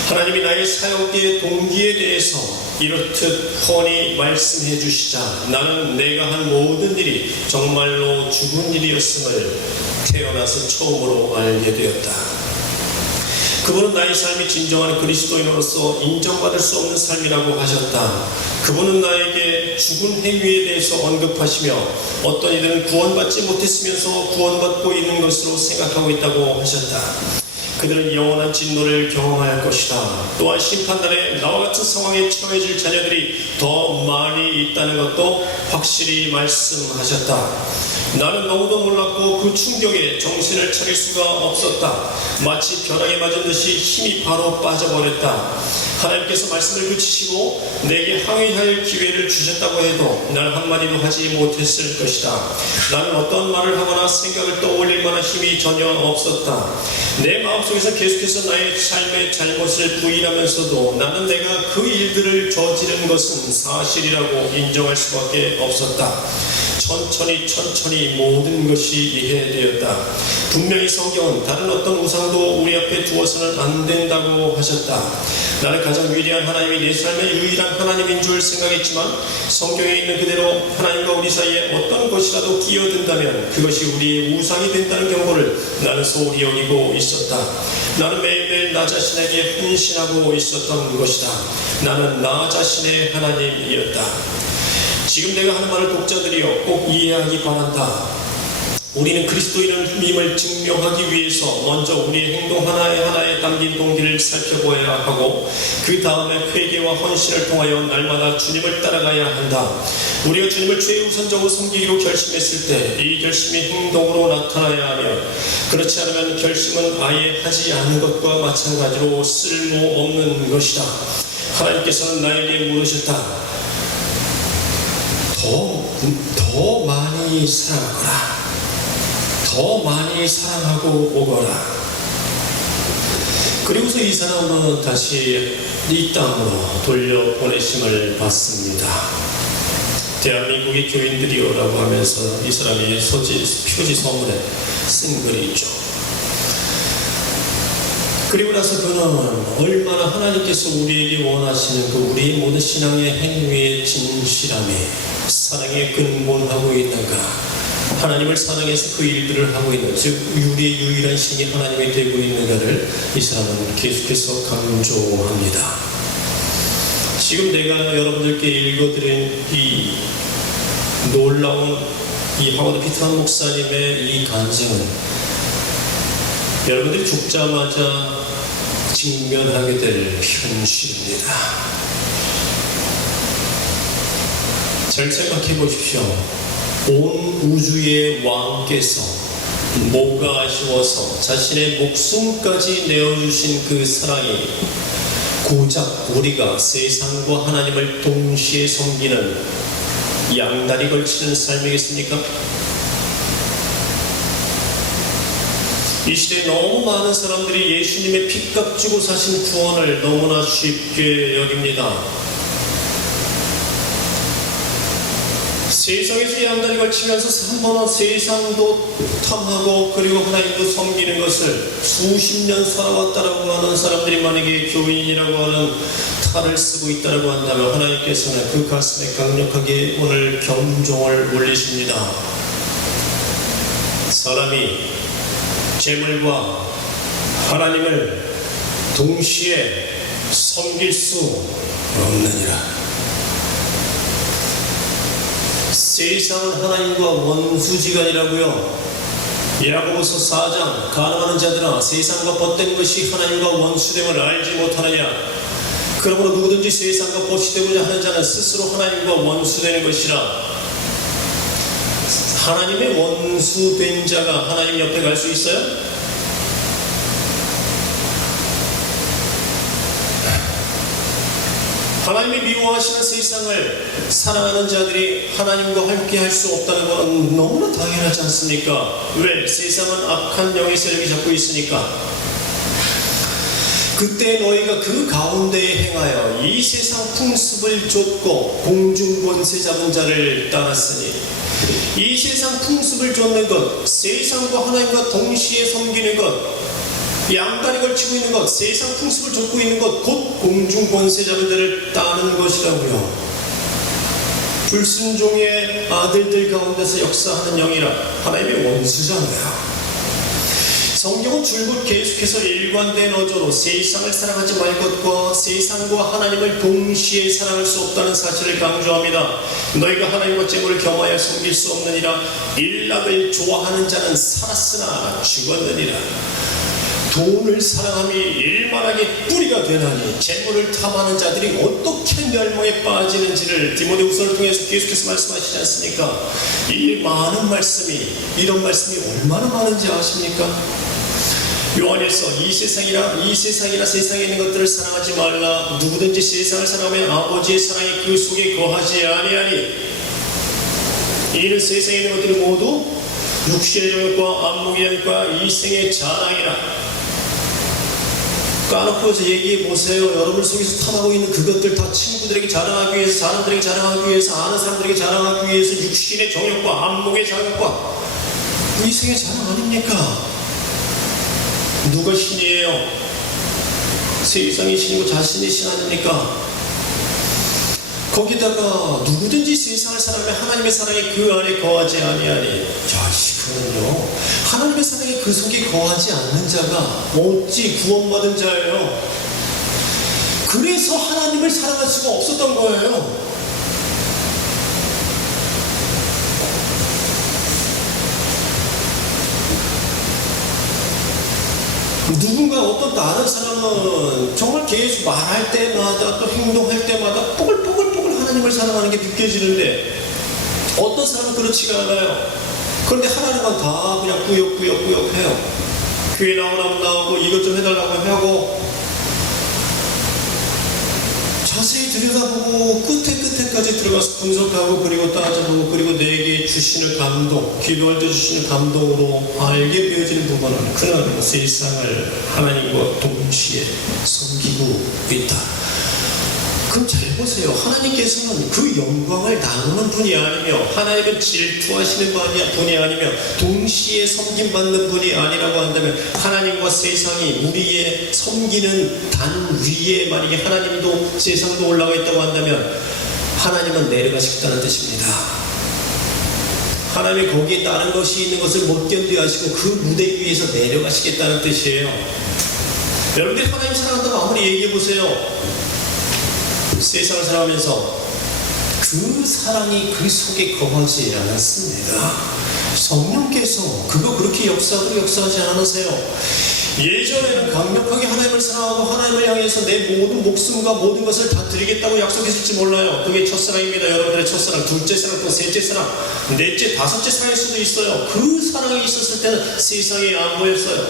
하나님이 나의 사역의 동기에 대해서 이렇듯 훤히 말씀해 주시자 나는 내가 한 모든 일이 정말로 죽은 일이었음을 태어나서 처음으로 알게 되었다. 그분은 나의 삶이 진정한 그리스도인으로서 인정받을 수 없는 삶이라고 하셨다. 그분은 나에게 죽은 행위에 대해서 언급하시며 어떤 이들은 구원받지 못했으면서 구원받고 있는 것으로 생각하고 있다고 하셨다. 그들은 영원한 진노를 경험할 것이다. 또한 심판날에 나와 같은 상황에 처해질 자녀들이 더 많이 있다는 것도 확실히 말씀하셨다. 나는 너무도 놀랐고 그 충격에 정신을 차릴 수가 없었다. 마치 벼락에 맞은 듯이 힘이 바로 빠져버렸다. 하나님께서 말씀을 그치시고 내게 항의할 기회를 주셨다고 해도 나는 한마디도 하지 못했을 것이다. 나는 어떤 말을 하거나 생각을 떠올릴 만한 힘이 전혀 없었다. 내 마음속에서 계속해서 나의 삶의 잘못을 부인하면서도 나는 내가 그 일들을 저지른 것은 사실이라고 인정할 수밖에 없었다. 천천히 모든 것이 이해되었다. 분명히 성경은 다른 어떤 우상도 우리 앞에 두어서는 안 된다고 하셨다. 나는 가장 위대한 하나님이 내 삶의 유일한 하나님인 줄 생각했지만 성경에 있는 그대로 하나님과 우리 사이에 어떤 것이라도 끼어든다면 그것이 우리의 우상이 된다는 경고를 나는 소홀히 여기고 있었다. 나는 매일매일 나 자신에게 헌신하고 있었던 것이다. 나는 나 자신의 하나님이었다. 지금 내가 하는 말을 독자들이여 꼭 이해하기 바란다. 우리는 그리스도인임을 증명하기 위해서 먼저 우리의 행동 하나하나에 담긴 동기를 살펴보아야 하고 그 다음에 회개와 헌신을 통하여 날마다 주님을 따라가야 한다. 우리가 주님을 최우선적으로 섬기기로 결심했을 때 이 결심이 행동으로 나타나야 하며 그렇지 않으면 결심은 아예 하지 않은 것과 마찬가지로 쓸모없는 것이다. 하나님께서는 나에게 물으셨다. 더 많이 사랑하거라. 더 많이 사랑하고 오거라. 그리고서 이 사람은 다시 이 땅으로 돌려보내심을 받습니다. 대한민국의 교인들이요라고 하면서 이 사람이 표지 서문에 쓴 글이 있죠. 그리고 나서 그는 얼마나 하나님께서 우리에게 원하시는 그 우리의 모든 신앙의 행위의 진실함이 사랑에 근본하고 있는가, 하나님을 사랑해서 그 일들을 하고 있는, 즉 우리의 유일한 신이 하나님이 되고 있는가를 이 사람은 계속해서 강조합니다. 지금 내가 여러분들께 읽어드린 이 놀라운 이 하워드 피트만 목사님의 이 간증은 여러분들이 죽자마자 직면하게 될 현실입니다. 잘 생각해 보십시오. 온 우주의 왕께서 뭐가 아쉬워서 자신의 목숨까지 내어주신 그 사랑이 고작 우리가 세상과 하나님을 동시에 섬기는 양다리 걸치는 삶이겠습니까? 이 시대에 너무 많은 사람들이 예수님의 피값 주고 사신 구원을 너무나 쉽게 여깁니다. 세상에서 양다리 걸치면서 한 번은 세상도 탐하고 그리고 하나님도 섬기는 것을 수십 년 살아왔다라고 하는 사람들이 만약에 교인이라고 하는 탈을 쓰고 있다라고 한다면 하나님께서는 그 가슴에 강력하게 오늘 경종을 울리십니다. 사람이 재물과 하나님을 동시에 섬길 수 없느니라. 세상은 하나님과 원수지간이라고요. 야고보서 4장, 가늠하는 자들아 세상과 벗된 것이 하나님과 원수됨을 알지 못하느냐. 그러므로 누구든지 세상과 벗이 되고자 하는 자는 스스로 하나님과 원수되는 것이라. 하나님의 원수된 자가 하나님 옆에 갈 수 있어요? 하나님이 미워하시는 세상을 사랑하는 자들이 하나님과 함께 할 수 없다는 건 너무나 당연하지 않습니까? 왜? 세상은 악한 영의 세력이 잡고 있으니까. 그때 너희가 그 가운데에 행하여 이 세상 풍습을 좇고 공중권세 잡은 자를 따랐으니, 이 세상 풍습을 좇는 것, 세상과 하나님과 동시에 섬기는 것, 양다리 걸치고 있는 것, 세상 풍습을 좇고 있는 것, 곧 공중 권세 잡은 자를 따는 것이라고요. 불순종의 아들들 가운데서 역사하는 영이라. 하나님의 원수잖아요. 성경은 줄곧 계속해서 일관된 어조로 세상을 사랑하지 말 것과 세상과 하나님을 동시에 사랑할 수 없다는 사실을 강조합니다. 너희가 하나님과 재물을 겸하여 섬길 수 없느니라. 일락을 좋아하는 자는 살았으나 죽었느니라. 돈을 사랑함이 일만하게 뿌리가 되나니 재물을 탐하는 자들이 어떻게 멸망에 빠지는지를 디모데후서를 통해서 계속해서 말씀하시지 않습니까? 이 많은 말씀이, 이런 말씀이 얼마나 많은지 아십니까? 요한에서 이 세상이나 세상에 있는 것들을 사랑하지 말라. 누구든지 세상을 사랑하면 아버지의 사랑이 그 속에 거하지 아니하니, 이는 세상에 있는 것들이 모두 육신의 정욕과 안목의 정욕과 이생의 자랑이라. 까놓고 얘기해 보세요. 여러분 속에서 탐하고 있는 그것들 다 친구들에게 자랑하기 위해서, 사람들에게 자랑하기 위해서, 아는 사람들에게 자랑하기 위해서 육신의 정욕과 안목의 정욕과 이생의 자랑 아닙니까? 누가 신이에요? 세상이 신이고 자신이 신 아닙니까? 거기다가 누구든지 세상을 사랑하면 하나님의 사랑이 그 안에 거하지 아니하니. 그는요, 하나님의 사랑이 그 속에 거하지 않는 자가 어찌 구원받은 자예요? 그래서 하나님을 사랑할 수가 없었던 거예요. 누군가 어떤 다른 사람은 정말 계속 말할 때마다 또 행동할 때마다 뽀글뽀글 하나님을 사랑하는 게 느껴지는데, 어떤 사람은 그렇지가 않아요. 그런데 하나님은 다 그냥 꾸역꾸역 해요. 교회 나오라면 나오고 이것 좀 해달라고 하고, 자세히 들여다보고 끝에까지 들어가서 분석하고 그리고 따져보고 그리고 내게 주시는 감동, 기도할 때 주시는 감동으로 알게 되어지는 부분은 그는 세상을 하나님과 동시에 섬기고 있다. 그럼 잘 보세요. 하나님께서는 그 영광을 나누는 분이 아니며 하나님은 질투하시는 분이 아니며 동시에 섬김받는 분이 아니라고 한다면 하나님과 세상이 우리의 섬기는 단 위에 만약에 하나님도 세상도 올라가 있다고 한다면 하나님은 내려가시겠다는 뜻입니다. 하나님이 거기에 다른 것이 있는 것을 못 견뎌 하시고 그 무대 위에서 내려가시겠다는 뜻이에요. 여러분들이 하나님 사랑한다고 아무리 얘기해 보세요. 세상을 살아가면서 그 사랑이 그 속에 거하지 않았습니다. 성령께서 그거 그렇게 역사하지 않으세요. 예전에는 강력하게 하나님을 사랑하고 하나님을 향해서 내 모든 목숨과 모든 것을 다 드리겠다고 약속했을지 몰라요. 그게 첫사랑입니다. 여러분들의 첫사랑, 둘째 사랑, 또 셋째 사랑, 넷째, 다섯째 사랑일 수도 있어요. 그 사랑이 있었을 때는 세상에 안 보였어요.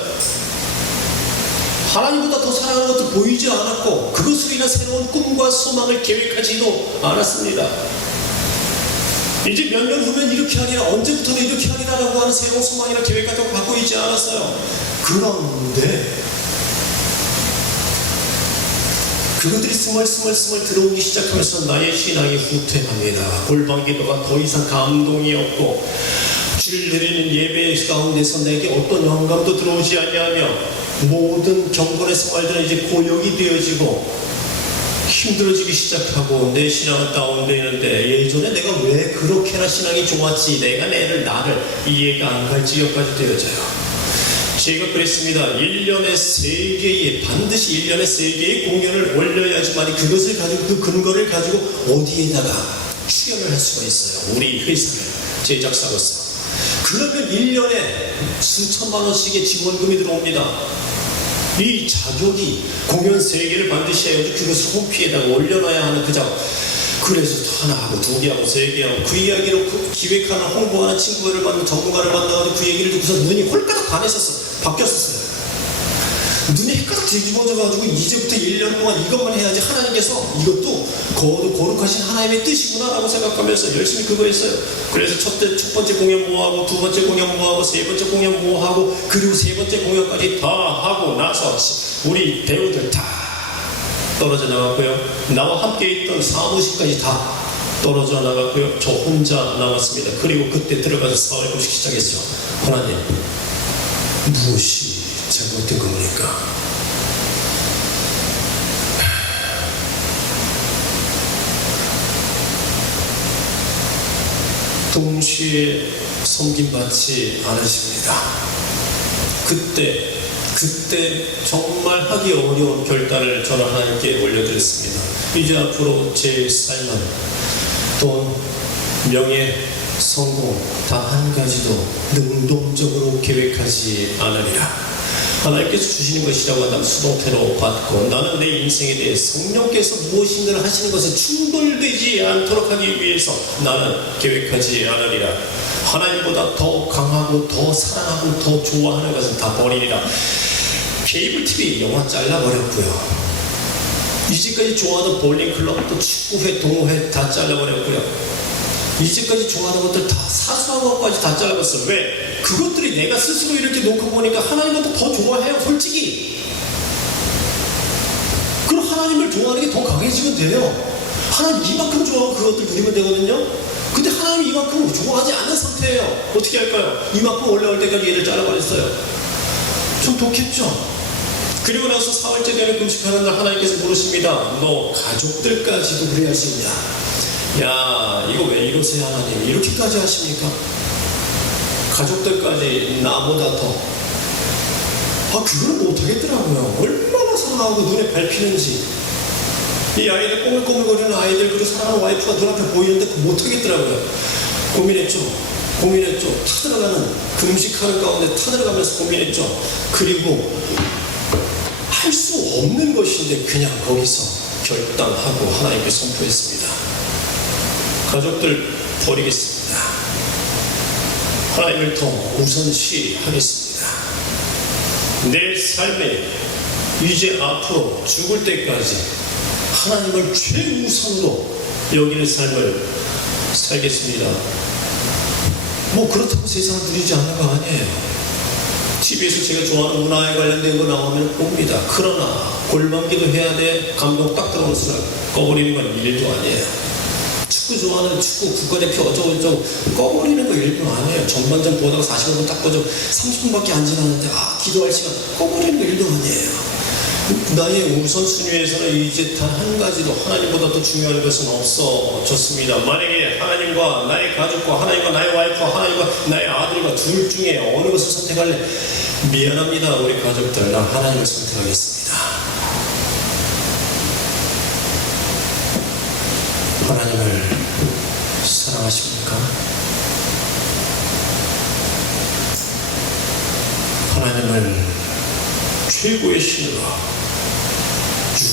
하나님보다 더 사랑하는 것도 보이지 않았고 그것으로 인한 새로운 꿈과 소망을 계획하지도 않았습니다. 이제 몇 년 후면 이렇게 하리라, 언제부터는 이렇게 하리라라고 하는 새로운 소망이나 계획 같은 거 갖고 있지 않았어요. 그런데 그것들이 스멀스멀 들어오기 시작하면서 나의 신앙이 후퇴합니다. 골방기도가 더 이상 감동이 없고 주를 드리는 예배 가운데서 내게 어떤 영감도 들어오지 않냐며 모든 경건의 생활들은 이제 고역이 되어지고 힘들어지기 시작하고 내 신앙은 다운되는데 예전에 내가 왜 그렇게나 신앙이 좋았지, 내가 나를 이해가 안 갈 지경까지 되어져요. 제가 그랬습니다. 1년에 3개의 반드시 1년에 3개의 공연을 올려야지만 그것을 가지고 그 근거를 가지고 어디에다가 출연을 할 수가 있어요. 우리 회사를 제작사로서. 그러면 1년에 수천만 원씩의 지원금이 들어옵니다. 이 자격이 공연 3개를 반드시 해야지 그것을 홈피에다가 올려놔야 하는 그 작업. 그래서 하나 하고 2개 하고 3개 하고 그 이야기로 그 기획하는 홍보하는 친구를 만나 전문가를 만나가지고 그 얘기를 듣고서 눈이 홀가닥 바뀌었었어요. 눈이 헷가닥 뒤집어져가지고 이제부터 1년 동안 이것만 해야지 하나님께서 이것도 거룩하신 하나님의 뜻이구나 라고 생각하면서 열심히 그거 했어요. 그래서 첫 번째 공연 뭐하고 두 번째 공연 뭐하고 세 번째 공연 뭐하고 그리고 세 번째 공연까지 다 하고 나서 우리 배우들 다 떨어져 나갔고요. 나와 함께 있던 사무실까지 다 떨어져 나갔고요. 저 혼자 남았습니다. 그리고 그때 들어가서 사회를 보시기 시작했죠. 하나님, 무엇이 잘못된 겁니까? 동시에 섬김받지 않으십니다. 그때 정말 하기 어려운 결단을 저는 하나님께 올려드렸습니다. 이제 앞으로 제 삶은 돈, 명예, 성공 다 한 가지도 능동적으로 계획하지 않으리라. 하나님께서 주시는 것이라고 한다면 수동태로 받고 나는 내 인생에 대해 성령께서 무엇인가를 하시는 것에 충돌되지 않도록 하기 위해서 나는 계획하지 않으리라. 하나님보다 더 강하고 더 사랑하고 더 좋아하는 것은 다 버리리라. 케이블 TV 영화 잘라버렸고요. 이제까지 좋아하던 볼링클럽 또 축구회 동호회 다 잘라버렸고요. 이제까지 좋아하는 것들 다 사소한 것까지 다 잘라봤어. 왜? 그것들이 내가 스스로 이렇게 놓고 보니까 하나님보다 더 좋아해요, 솔직히. 그럼 하나님을 좋아하는 게 더 강해지면 돼요. 하나님 이만큼 좋아하고 그것들 누리면 되거든요. 근데 하나님이 이만큼 좋아하지 않는 상태예요. 어떻게 할까요? 이만큼 올라올 때까지 얘를 잘라버렸어요. 좀 독했죠? 그리고 나서 사흘째 되는 금식하는 날 하나님께서 물으십니다. 너 가족들까지도 그래 할 수 있냐? 야, 이거 왜 이러세요 하나님? 이렇게까지 하십니까? 가족들까지 나보다 더. 그걸 못하겠더라고요. 얼마나 사랑하고 눈에 밟히는지. 이 아이들 꼬물꼬물거리는 아이들, 그리고 사랑하는 와이프가 눈앞에 보이는데 그거 못하겠더라고요. 고민했죠. 타들어가는, 금식하는 가운데 타들어가면서 고민했죠. 그리고 할 수 없는 것인데 그냥 거기서 결단하고 하나님께 선포했습니다. 가족들 버리겠습니다. 하나님을 더 우선시하겠습니다. 내 삶에 이제 앞으로 죽을 때까지 하나님을 최우선으로 여기는 삶을 살겠습니다. 뭐 그렇다고 세상을 누리지 않는 거 아니에요. TV에서 제가 좋아하는 문화에 관련된 거 나오면 봅니다. 그러나 골방기도 해야 돼. 감동 딱 들어오는 순간 꺼버리는 건 일도 아니에요. 축구 좋아하는 축구 국가대표 어쩌고저쩌고 꺼버리는 거 일도 아니에요. 전반전 보다가 45분 딱 꺼져 30분밖에 안 지났는데 기도할 시간 꺼버리는 거 일도 아니에요. 나의 우선순위에서는 이제 단 한 가지도 하나님보다 더 중요한 것은 없어졌습니다. 만약에 하나님과 나의 가족과 하나님과 나의 와이프와 하나님과 나의 아들과 둘 중에 어느 것을 선택할래? 미안합니다 우리 가족들, 난 하나님을 선택하겠습니다. 하나님을 사랑하십니까? 하나님을 최고의 신으로,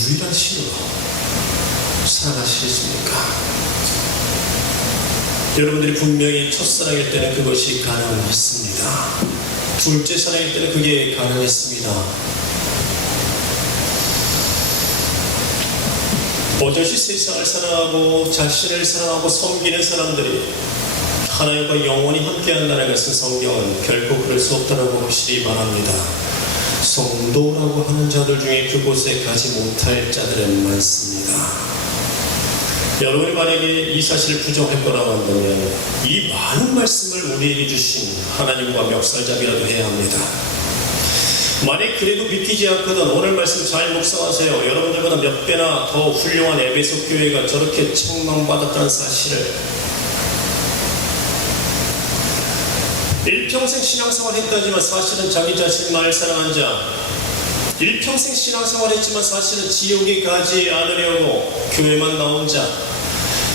유일한 신으로 사랑하시겠습니까? 여러분들이 분명히 첫사랑일 때는 그것이 가능했습니다. 둘째 사랑일 때는 그게 가능했습니다. 버젓이 세상을 사랑하고 자신을 사랑하고 섬기는 사람들이 하나님과 영원히 함께한다는 것은 성경은 결코 그럴 수 없다고 확실히 말합니다. 성도라고 하는 자들 중에 그곳에 가지 못할 자들은 많습니다. 여러분이 만약에 이 사실을 부정할 거라고 한다면 이 많은 말씀을 우리에게 주신 하나님과 멱살잡이라도 해야 합니다. 만약 그래도 믿기지 않거든 오늘 말씀 잘 묵상하세요. 여러분들보다 몇 배나 더 훌륭한 에베소 교회가 저렇게 책망받았다는 사실을, 일평생 신앙생활 했다지만 사실은 자기 자신만을 사랑한 자, 일평생 신앙생활 했지만 사실은 지옥에 가지 않으려고 교회만 나온 자,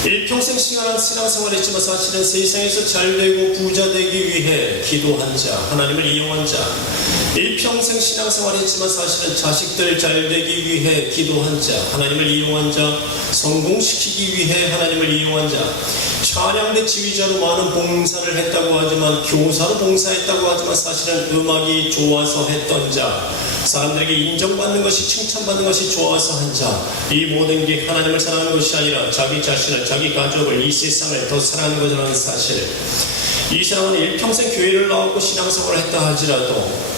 일평생 신앙생활 했지만 사실은 세상에서 잘되고 부자 되기 위해 기도한 자, 하나님을 이용한 자, 일평생 신앙생활 했지만 사실은 자식들 잘되기 위해 기도한 자, 하나님을 이용한 자, 성공시키기 위해 하나님을 이용한 자, 찬양대 지휘자로 많은 봉사를 했다고 하지만, 교사로 봉사했다고 하지만 사실은 음악이 좋아서 했던 자, 사람들에게 인정받는 것이, 칭찬받는 것이 좋아서 한 자, 이 모든 게 하나님을 사랑하는 것이 아니라 자기 자신을, 자기 가족을, 이 세상을 더 사랑하는 것이라는 사실. 이 사람은 일평생 교회를 나오고 신앙생활을 했다 하지라도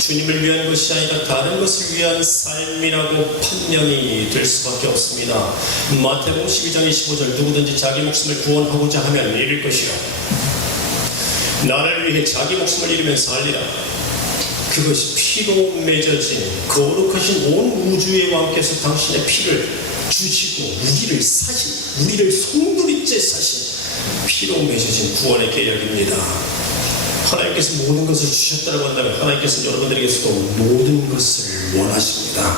주님을 위한 것이 아니라 다른 것을 위한 삶이라고 판명이 될 수밖에 없습니다. 마태복음 12장 25절, 누구든지 자기 목숨을 구원하고자 하면 잃을 것이요 나를 위해 자기 목숨을 잃으면 살리라. 그것이 피로 맺어진 거룩하신 온 우주의 왕께서 당신의 피를 주시고 우리를 사신, 우리를 송두리째 사신 피로 맺어진 구원의 계약입니다. 하나님께서 모든 것을 주셨다고 한다면 하나님께서 여러분들에게서도 모든 것을 원하십니다.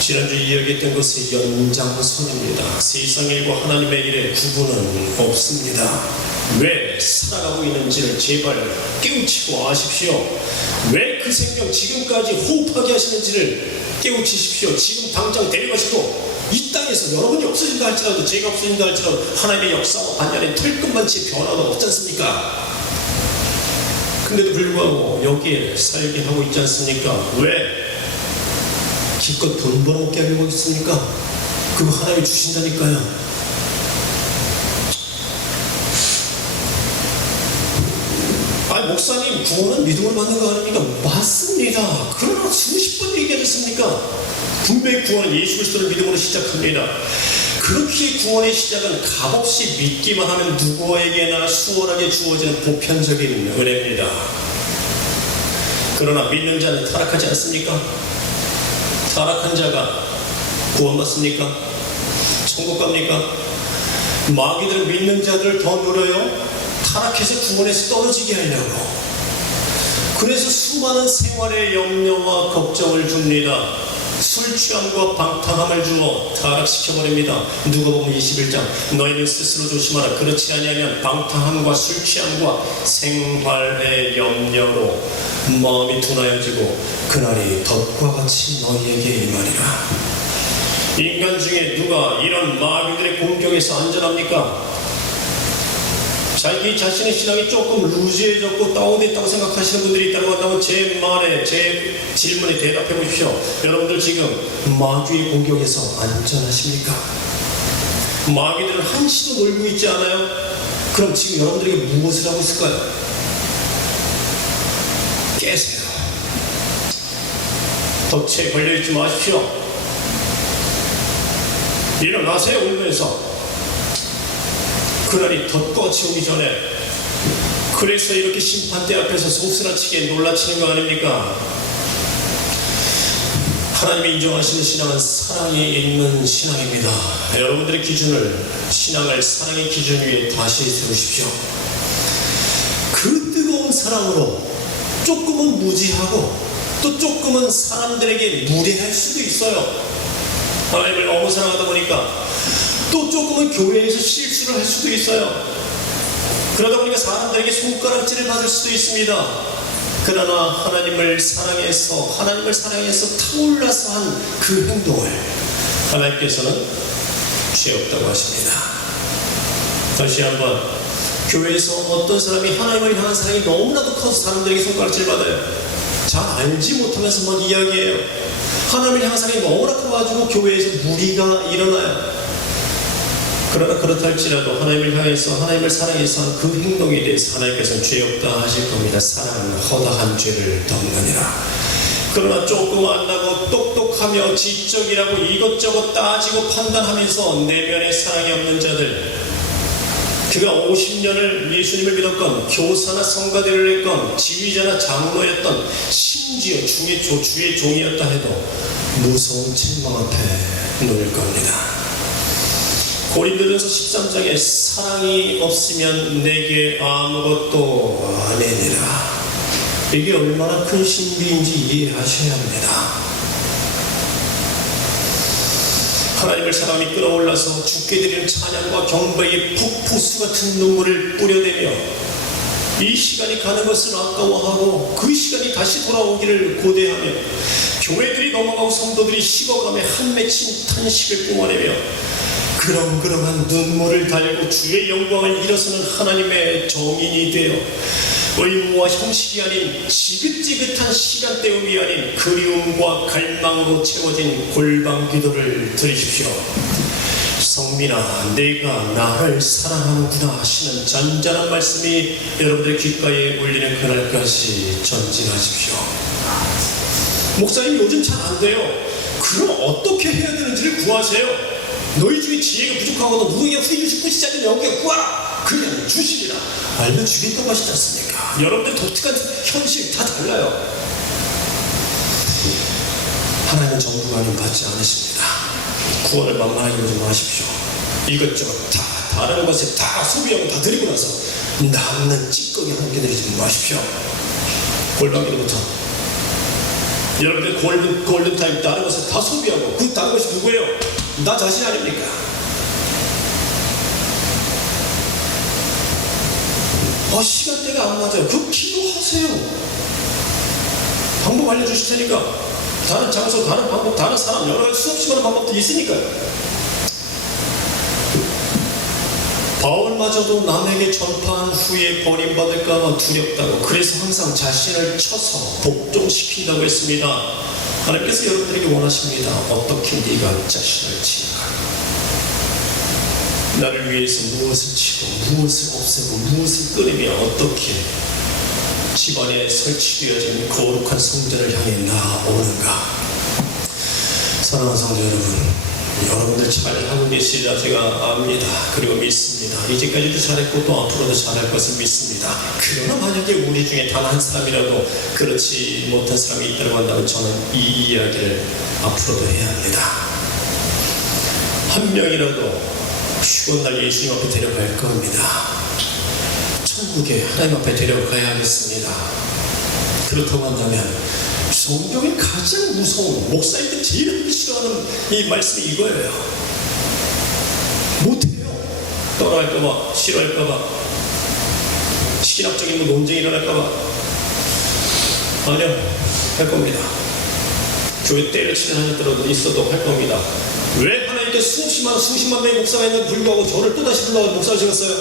지난주 이야기했던 것의 연장선입니다. 세상 일과 하나님의 일에 구분은 없습니다. 왜 살아가고 있는지를 제발 깨우치고 아십시오. 왜 그 생명 지금까지 호흡하게 하시는지를 깨우치십시오. 지금 당장 데려가시고 이 땅에서 여러분이 없어진다 할지라도, 제가 없어진다 할지라도 하나님의 역사와 반면에 털끝만치 변화가 없지 않습니까? 근데도 불구하고 여기에 살게 하고 있지 않습니까? 왜? 기껏 돈 벌어먹게 하려고 있습니까? 그거 하나님이 주신다니까요. 아니 목사님, 구원은 믿음으로 받는 거 아닙니까? 맞습니다. 그러나 수십 번 얘기하셨습니까? 분명히 구원은 예수 그리스도를 믿음으로 시작합니다. 그렇게 구원의 시작은 값없이 믿기만 하면 누구에게나 수월하게 주어지는 보편적인 은혜입니다. 그러나 믿는 자는 타락하지 않습니까? 타락한 자가 구원받습니까? 천국 갑니까? 마귀들은 믿는 자들을 더 노려요. 타락해서 구원에서 떨어지게 하려고. 그래서 수많은 생활의 염려와 걱정을 줍니다. 술 취함과 방탕함을 주어 타락시켜버립니다. 누가복음 21장, 너희는 스스로 조심하라. 그렇지 아니하면 방탕함과 술 취함과 생활의 염려로 마음이 둔하여지고 그날이 덫과 같이 너희에게 임하리라. 인간 중에 누가 이런 마귀들의 공격에서 안전합니까? 자기 자신의 신앙이 조금 루즈해졌고 다운됐다고 생각하시는 분들이 있다고 한다면 제 말에, 제 질문에 대답해 보십시오. 여러분들 지금 마귀의 공격에서 안전하십니까? 마귀들은 한시도 놀고 있지 않아요? 그럼 지금 여러분들에게 무엇을 하고 있을까요? 깨세요. 덫에 걸려있지 마십시오. 일어나세요 울면서 그날이 덧거치 오기 전에. 그래서 이렇게 심판대 앞에서 소스라치게 놀라치는 거 아닙니까? 하나님이 인정하시는 신앙은 사랑에 있는 신앙입니다. 여러분들의 기준을, 신앙을 사랑의 기준 위에 다시 세우십시오. 그 뜨거운 사랑으로 조금은 무지하고 또 조금은 사람들에게 무례할 수도 있어요. 하나님을 너무 사랑하다 보니까 또 조금은 교회에서 실수를 할 수도 있어요. 그러다 보니까 사람들에게 손가락질을 받을 수도 있습니다. 그러나 하나님을 사랑해서 타올라서 한 그 행동을 하나님께서는 죄 없다고 하십니다. 다시 한번, 교회에서 어떤 사람이 하나님을 향한 사랑이 너무나도 커서 사람들에게 손가락질 받아요. 잘 알지 못하면서 막 이야기해요. 하나님을 향한 사랑이 너무나 커가지고 교회에서 무리가 일어나요. 그러나 그렇다 할지라도 하나님을 향해서, 하나님을 사랑해서 한 그 행동에 대해서 하나님께서는 죄 없다 하실 겁니다. 사랑은 허다한 죄를 덮느니라. 그러나 조금 안다고 똑똑하며 지적이라고 이것저것 따지고 판단하면서 내면에 사랑이 없는 자들, 그가 50년을 예수님을 믿었건 교사나 성가대를 했건 지휘자나 장로였던 심지어 주의 종이었다 해도 무서운 책망 앞에 놓일 겁니다. 고린도전서 13장에 사랑이 없으면 내게 아무것도 아니니라. 이게 얼마나 큰 신비인지 이해하셔야 합니다. 하나님을 사랑이 끌어올라서 주께 드리는 찬양과 경배의 폭포수 같은 눈물을 뿌려대며 이 시간이 가는 것을 아까워하고 그 시간이 다시 돌아오기를 고대하며 교회들이 넘어가고 성도들이 식어가며 한 맺힌 탄식을 뿜어내며 그렁그렁한 눈물을 달고 주의 영광을 일어서는 하나님의 정인이 되어 의무와 형식이 아닌 지긋지긋한 시간대음이 아닌 그리움과 갈망으로 채워진 골방 기도를 드리십시오. 성민아, 내가 나를 사랑하는구나 하시는 잔잔한 말씀이 여러분들의 귓가에 울리는 그날까지 전진하십시오. 목사님 요즘 잘 안 돼요. 그럼 어떻게 해야 되는지를 구하세요. 너희 중에 지혜가 부족하거든 누구에게 후리주시 꾸시지 않는 영광을 구하라. 그냥 주시리라. 알면 주겠다고 하시지 않습니까? 여러분들 독특한 현실 다 달라요. 하나님은 전부관님 받지 않으십니다. 구원을 만만하게 보지 마십시오. 이것저것 다 다른 것에 다 소비하고 다 드리고 나서 남는 찌꺼기 함께 드리지 마십시오. 골방기도부터 여러분들 골든타임 다른 것을 다 소비하고 그 다른 것이 누구예요? 나 자신 아닙니까? 시간대가 안 맞아요. 그 기도하세요. 방법 알려주실 테니까. 다른 장소, 다른 방법, 다른 사람, 여러 가지 수없이 많은 방법들이 있으니까요. 바울마저도 남에게 전파한 후에 버림받을까봐 두렵다고, 그래서 항상 자신을 쳐서 복종시킨다고 했습니다. 하나님께서 여러분들에게 원하십니다. 어떻게 네가 자신을 치는가? 나를 위해서 무엇을 치고 무엇을 없애고 무엇을 끊으며 어떻게 집안에 설치되어진 거룩한 성전을 향해 나아오는가? 사랑하는 성도 여러분들 잘하고 계시리라 제가 압니다. 그리고 믿습니다. 이제까지도 잘했고 또 앞으로도 잘할 것을 믿습니다. 그러나 만약에 우리 중에 단 한 사람이라도 그렇지 못한 사람이 있다고 한다면 저는 이 이야기를 앞으로도 해야 합니다. 한 명이라도 쉬운 날 예수님 앞에 데려갈 겁니다. 천국에 하나님 앞에 데려가야 하겠습니다. 그렇다고 한다면 성경의 가장 무서운, 목사님들 제일 하기 싫어하는 이 말씀이 이거예요. 못해요. 떠나갈까봐, 싫어할까봐, 신학적인 논쟁이 일어날까봐. 아니요, 할 겁니다. 교회 때려치는 한이 있어도 할 겁니다. 왜 하나님께 수십만 명의 목사가 있는데 불구하고 저를 또다시 불러서 목사를 세웠어요?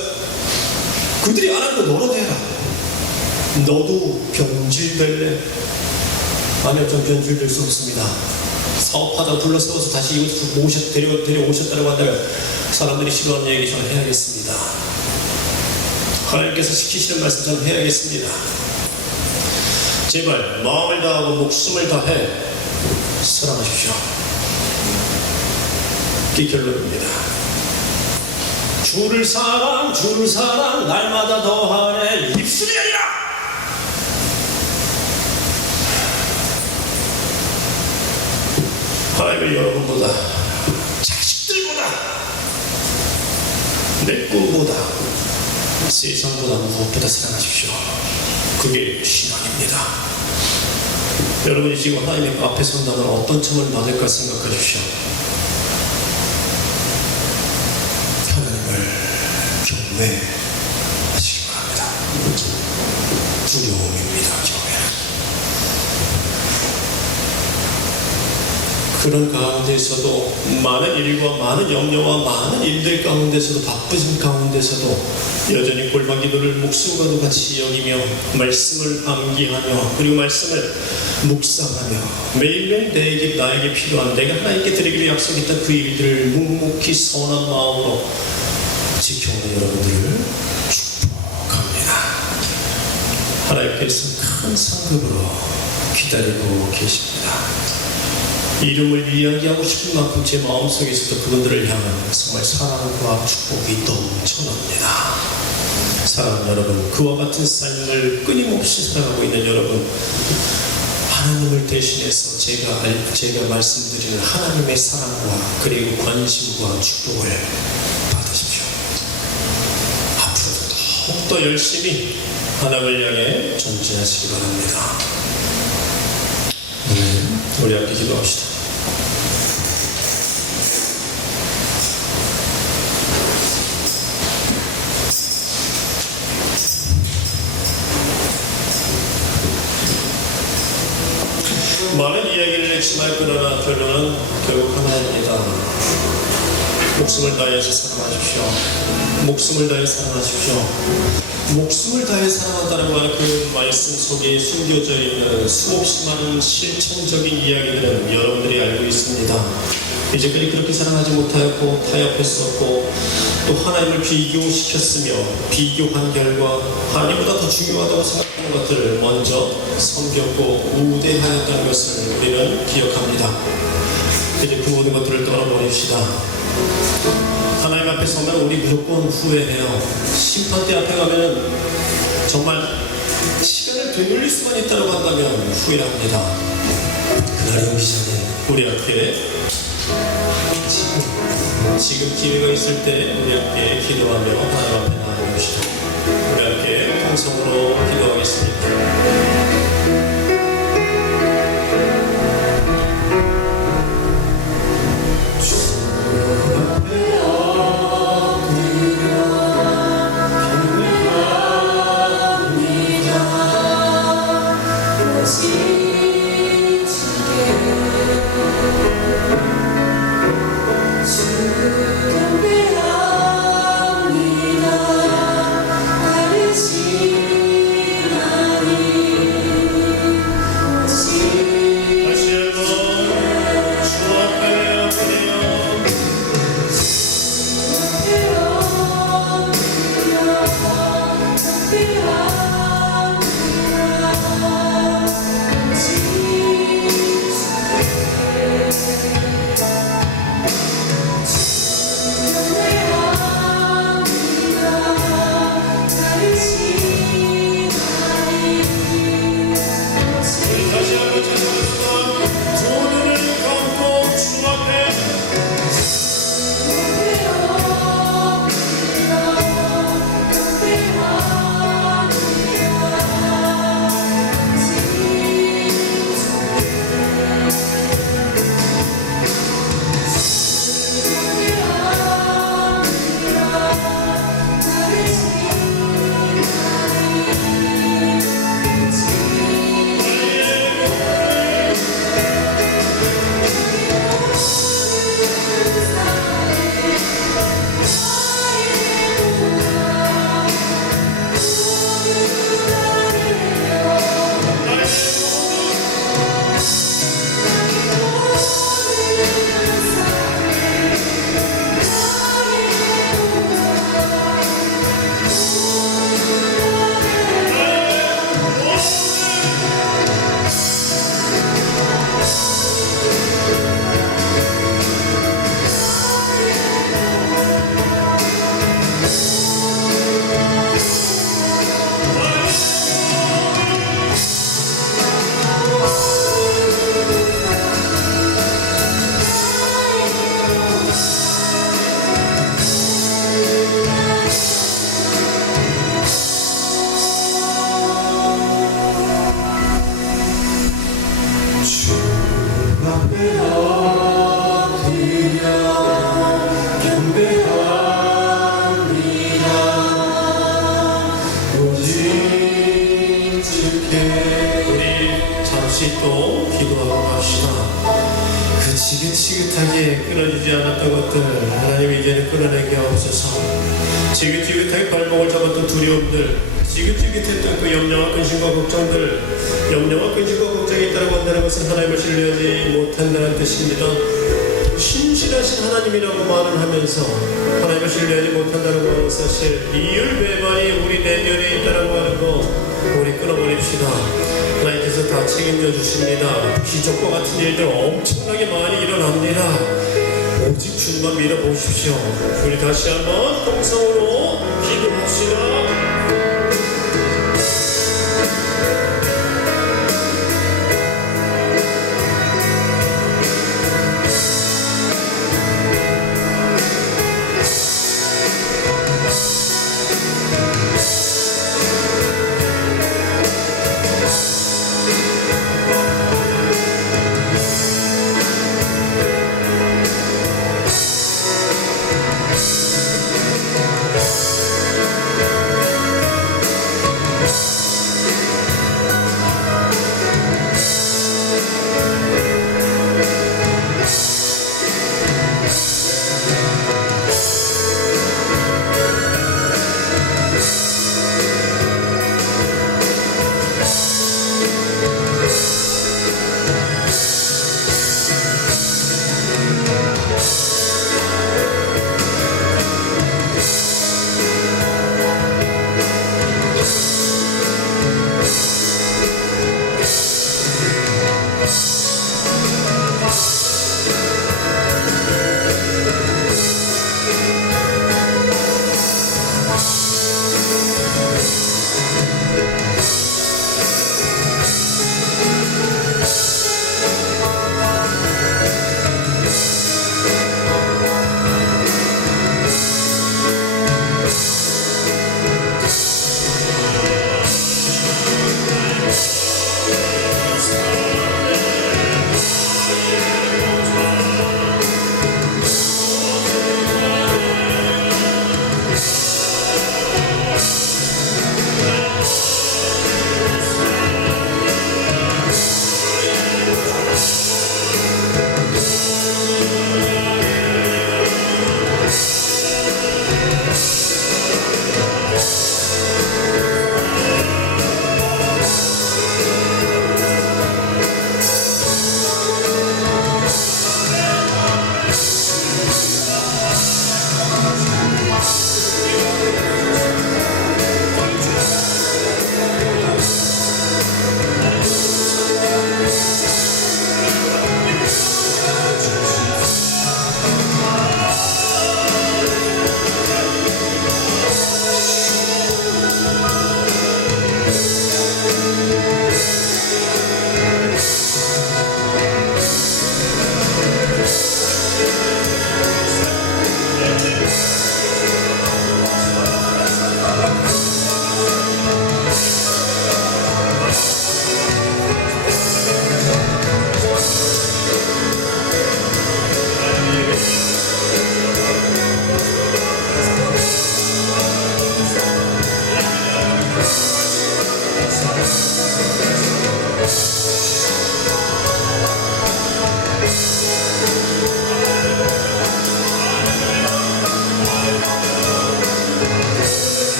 그들이 안 하는 거 너로 해라. 너도 변질될래? 아니요, 전 변질될 수 없습니다. 사업하다 불러세워서 다시 이곳에 데려오셨다고 한다면 사람들이 싫어하는 얘기 저는 해야겠습니다. 하나님께서 시키시는 말씀 저는 해야겠습니다. 제발 마음을 다하고 목숨을 다해 사랑하십시오. 이게 결론입니다. 주를 사랑 날마다 더하네 입술이 아니라 하나님을 여러분보다 자식들보다 내 꿈보다 세상보다 무엇보다 사랑하십시오. 그게 신앙입니다. 여러분이 지금 하나님 앞에 선다면 어떤 처벌을 받을까 생각하십시오. 하나님을 경외하시기 바랍니다. 두려움입니다. 그런 가운데서도 많은 일과 많은 염려와 많은 일들 가운데서도 바쁘신 가운데서도 여전히 골방 기도를 목숨과도 같이 여기며 말씀을 암기하며 그리고 말씀을 묵상하며 매일매일 나에게 필요한 내가 하나님께 드리기로 약속했던 그 일들을 묵묵히 선한 마음으로 지켜오는 여러분들을 축복합니다. 하나님께서 큰 상급으로 기다리고 계십니다. 이름을 이야기하고 싶은 만큼 제 마음속에서도 그분들을 향한 정말 사랑과 축복이 넘쳐납니다. 사랑하는 여러분, 그와 같은 삶을 끊임없이 살아가고 있는 여러분, 하나님을 대신해서 제가 말씀드리는 하나님의 사랑과 그리고 관심과 축복을 받으십시오. 앞으로도 더욱더 열심히 하나님을 향해 전진하시기 바랍니다. 우리 함께 기도합시다. 많은 이야기를 했지만 그러나 결론은 결국 하나입니다. 목숨을 다해서 사랑하십시오. 목숨을 다해 사랑하십시오. 목숨을 다해 사랑한다는 말은 그 말씀 속에 숨겨져 있는 수없이 많은 실천적인 이야기들은 여러분들이 알고 있습니다. 이제까지 그렇게 사랑하지 못하였고 타협했었고 또 하나님을 비교시켰으며 비교한 결과 하나님보다 더 중요하다고 생각하는 것들을 먼저 섬겼고 우대하였다는 것을 우리는 기억합니다. 이제 그 모든 것들을 떨어버립시다. 하나님 앞에 서면 우리 무조건 후회해요. 심판대 앞에 가면 정말 시간을 되돌릴 수만 있다고 한다면 후회합니다. 그날이 오기 전에 우리 앞에 지금 기회가 있을 때 우리 함께 기도하며 하나님 앞에 나아갑시다. 우리 함께 통성으로 기도하겠습니다. 다르신 하나님 지긋지긋하게 끊어지지 않았던 것들 하나님 이제는 끊어내게 하옵소서. 지긋지긋하게 발목을 잡았던 두려움들, 지긋지긋했던 그 염려와 근심과 걱정들, 염려와 근심과 걱정이 있다고 한다는 것은 하나님을 신뢰하지 못한다는 뜻입니다. 신실하신 하나님이라고 말을 하면서 하나님을 신뢰하지 못한다는 하는 사실, 이율배반이 우리 내면에 있다고 하는 거 우리 끊어버립시다. 하나님께서 다 책임져 주십니다. 기적과 같은 일들 엄청나게 많이 일어납니다. 오직 주님만 믿어보십시오. 우리 다시 한번 통성으로 기도합시다.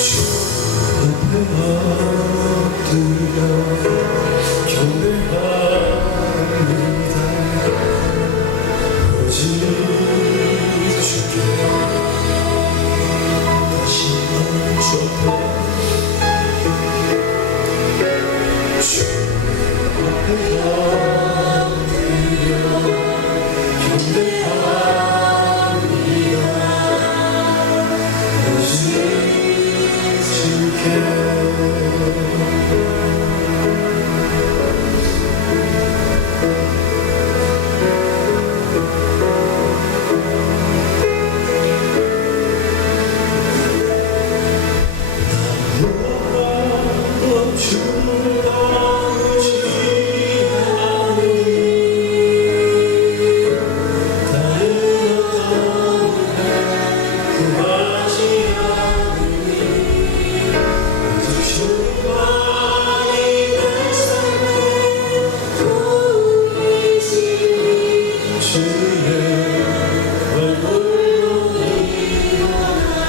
주 앞에 엎드려 경배합니다. 오직 주께 다시 멈춰봐. 주 앞에 엎드려 경배합니다. 오직 주께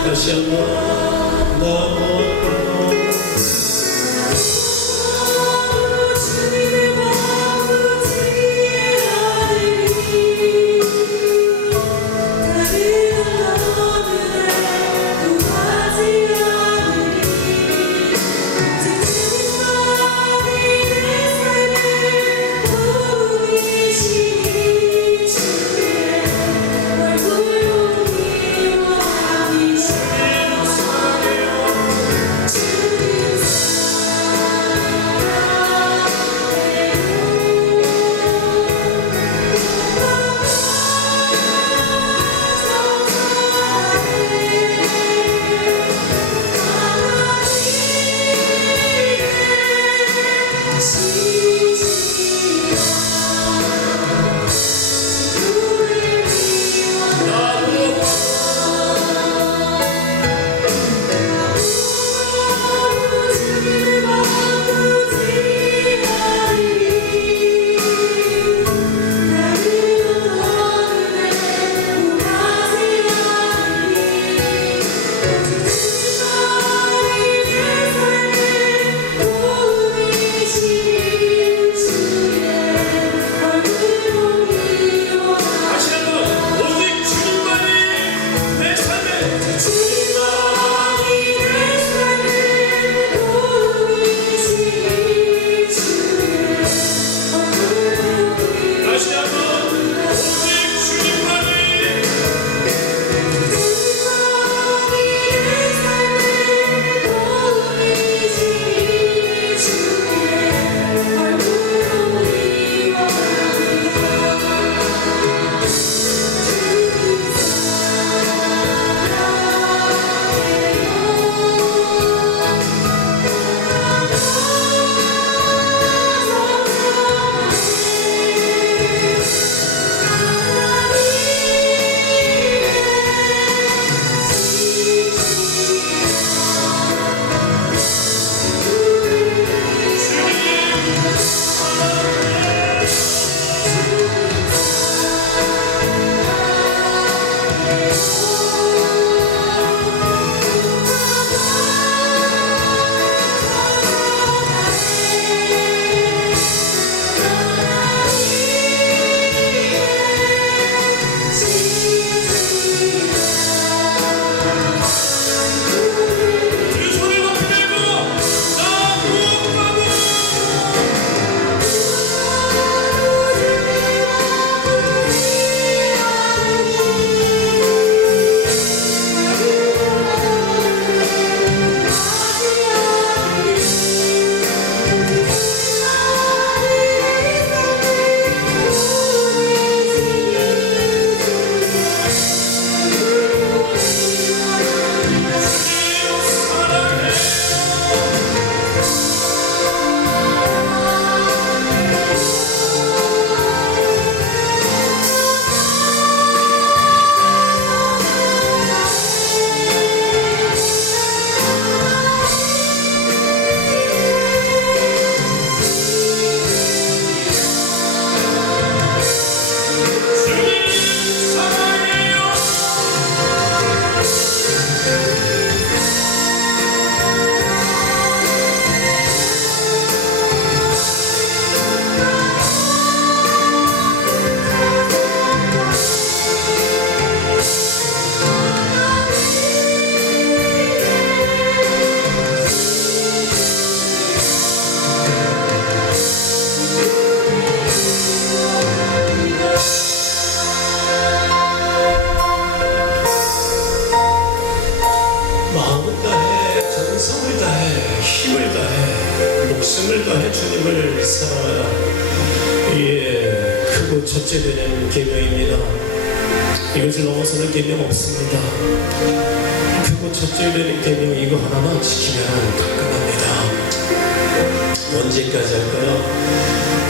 다시 한번 나 힘을 다해 목숨을 다해 주님을 사랑하라. 예, 크고 첫째 되는 계명입니다. 이것을 넘어서는 계명 없습니다. 크고 첫째 되는 계명 이거 하나만 지키면 깔끔합니다. 언제까지 할까요?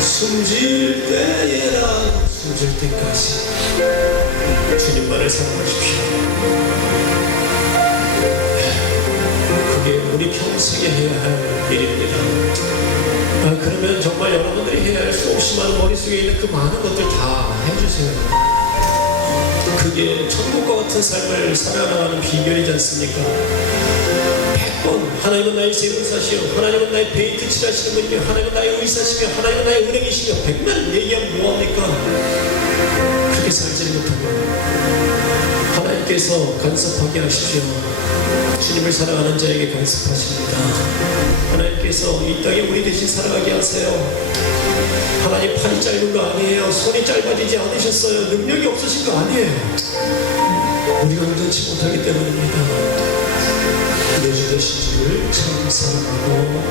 숨질 때에라 숨질 때까지 주님만을 사랑하십시오. 그게 우리 평생에 해야 할 일입니다. 그러면 정말 여러분들이 해야 할 수 없이 많은 머릿속에 있는 그 많은 것들 다 해주세요. 그게 천국과 같은 삶을 살아나가는 비결이지 않습니까? 100번 하나님은 나의 세무사시요 하나님은 나의 페인트 칠하시는 분이며 하나님은 나의 의사시며 하나님은 나의 은행이시며 100만 얘기하면 뭐합니까? 그렇게 살지 못하면 하나님께서 간섭하게 하십시오. 주님을 사랑하는 자에게 간섭하십니다. 하나님께서 이 땅에 우리 대신 살아가게 하세요. 하나님 팔이 짧은 거 아니에요. 손이 짧아지지 않으셨어요. 능력이 없으신 거 아니에요. 우리가 온전치 못하기 때문입니다. 내 주 되신 주를 참 사랑하고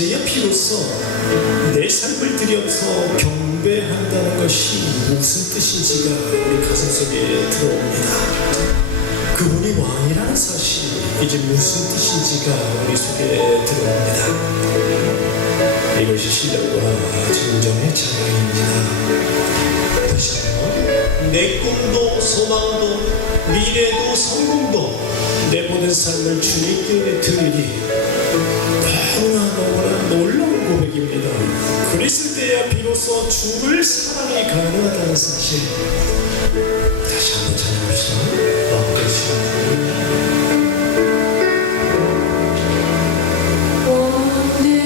이제야 비로소 내 삶을 들여서 경배한다는 것이 무슨 뜻인지가 우리 가슴속에 들어옵니다. 그분이 왕이라는 사실, 이제 무슨 뜻인지가 우리 속에 들어옵니다. 이것이 신령과 진정의 찬양입니다. 다시 한번. 내 꿈도 소망도 미래도 성공도 내 모든 삶을 주님께 드리리. 너무나 놀라운 고백입니다. 그랬을 때야 비로소 죽을 사랑이 가능하다는 사실. 다시 한번 찬양합시다. 마음껏 내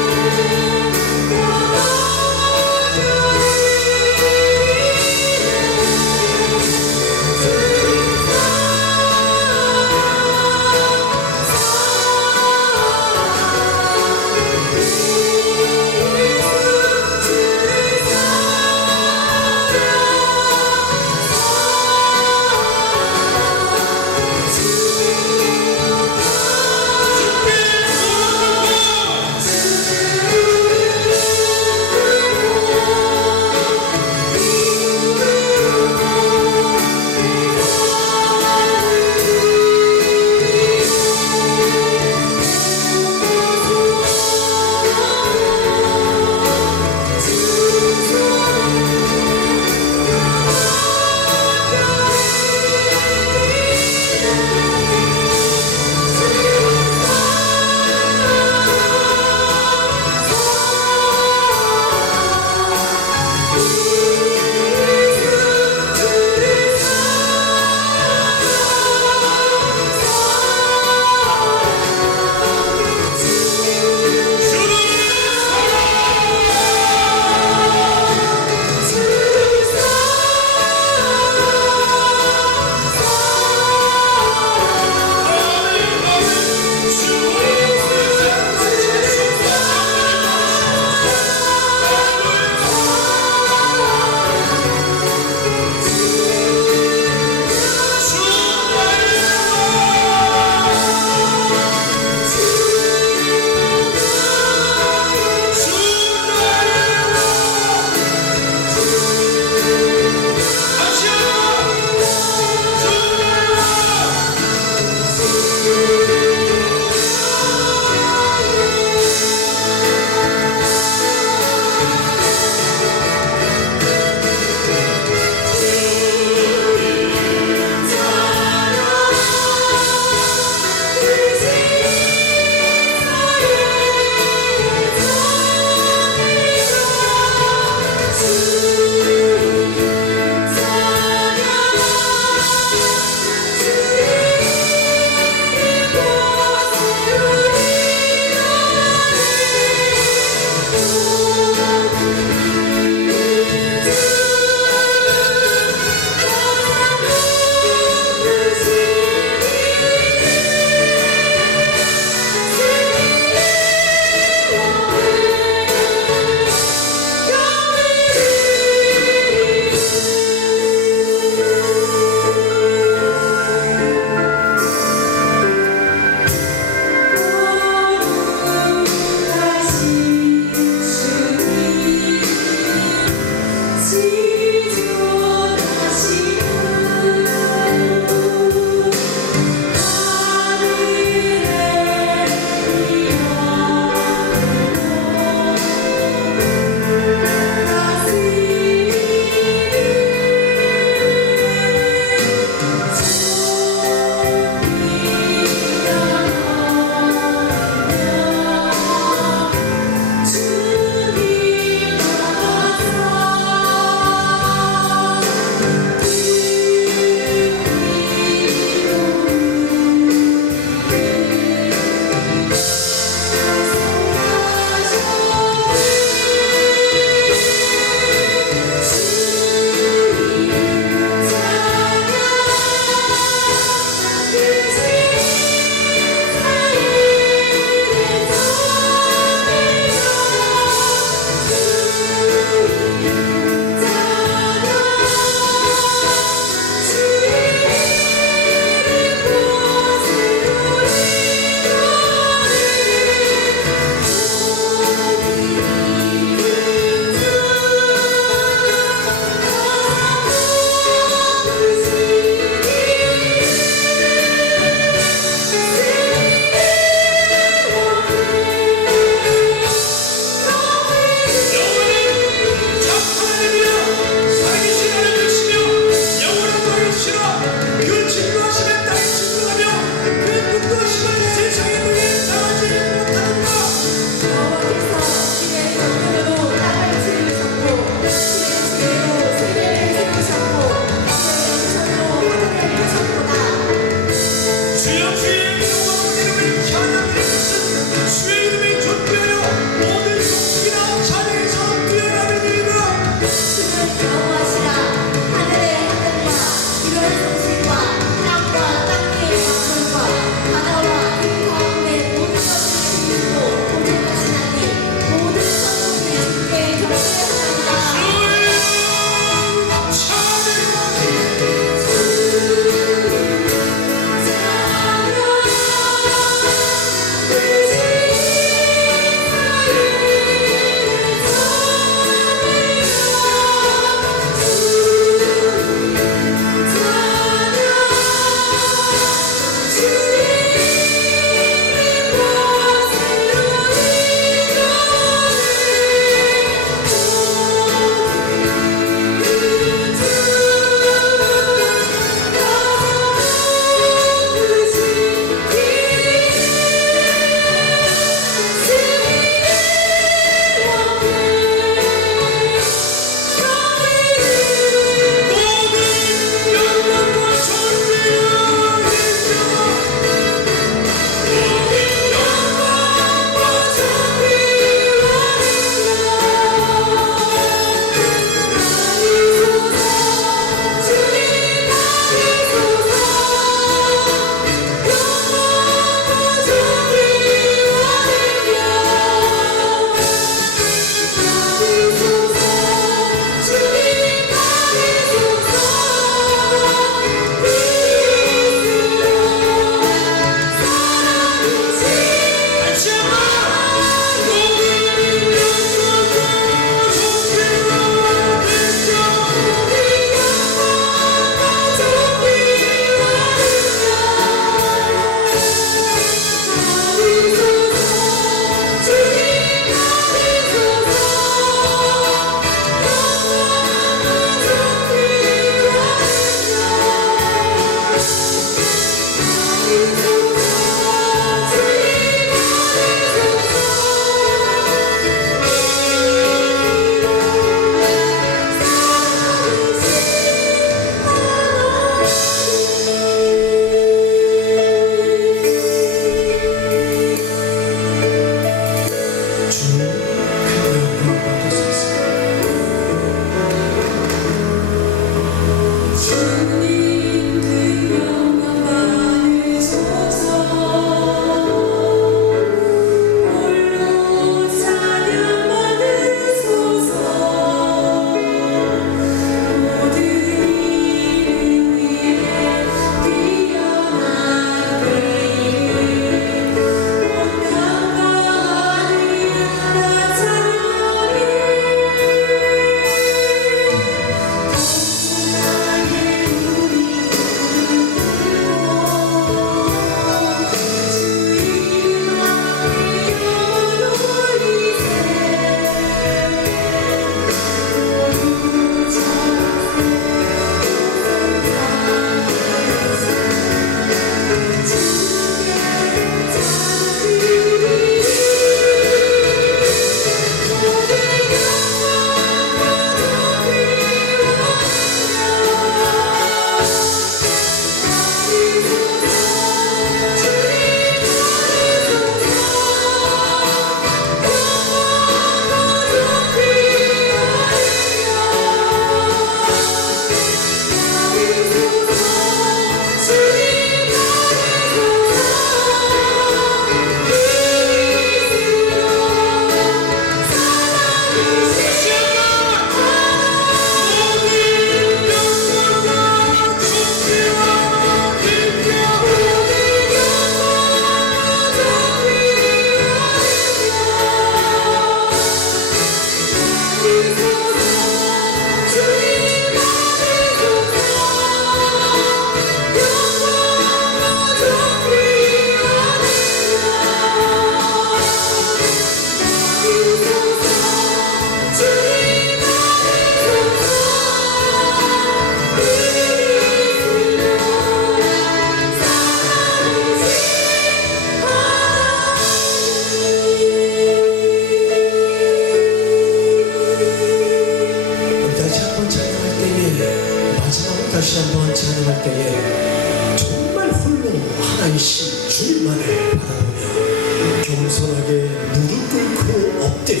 가운데 정말 홀로 하나이신 주님만을 바라보며 겸손하게 무릎 꿇고 엎드려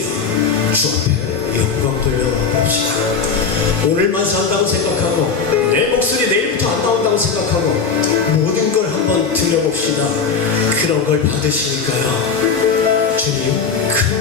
주 앞에 영광 돌려봅시다. 오늘만 산다고 생각하고 내 목소리 내일부터 안 나온다고 생각하고 모든 걸 한번 들여봅시다. 그런 걸 받으시니까요, 주님 큰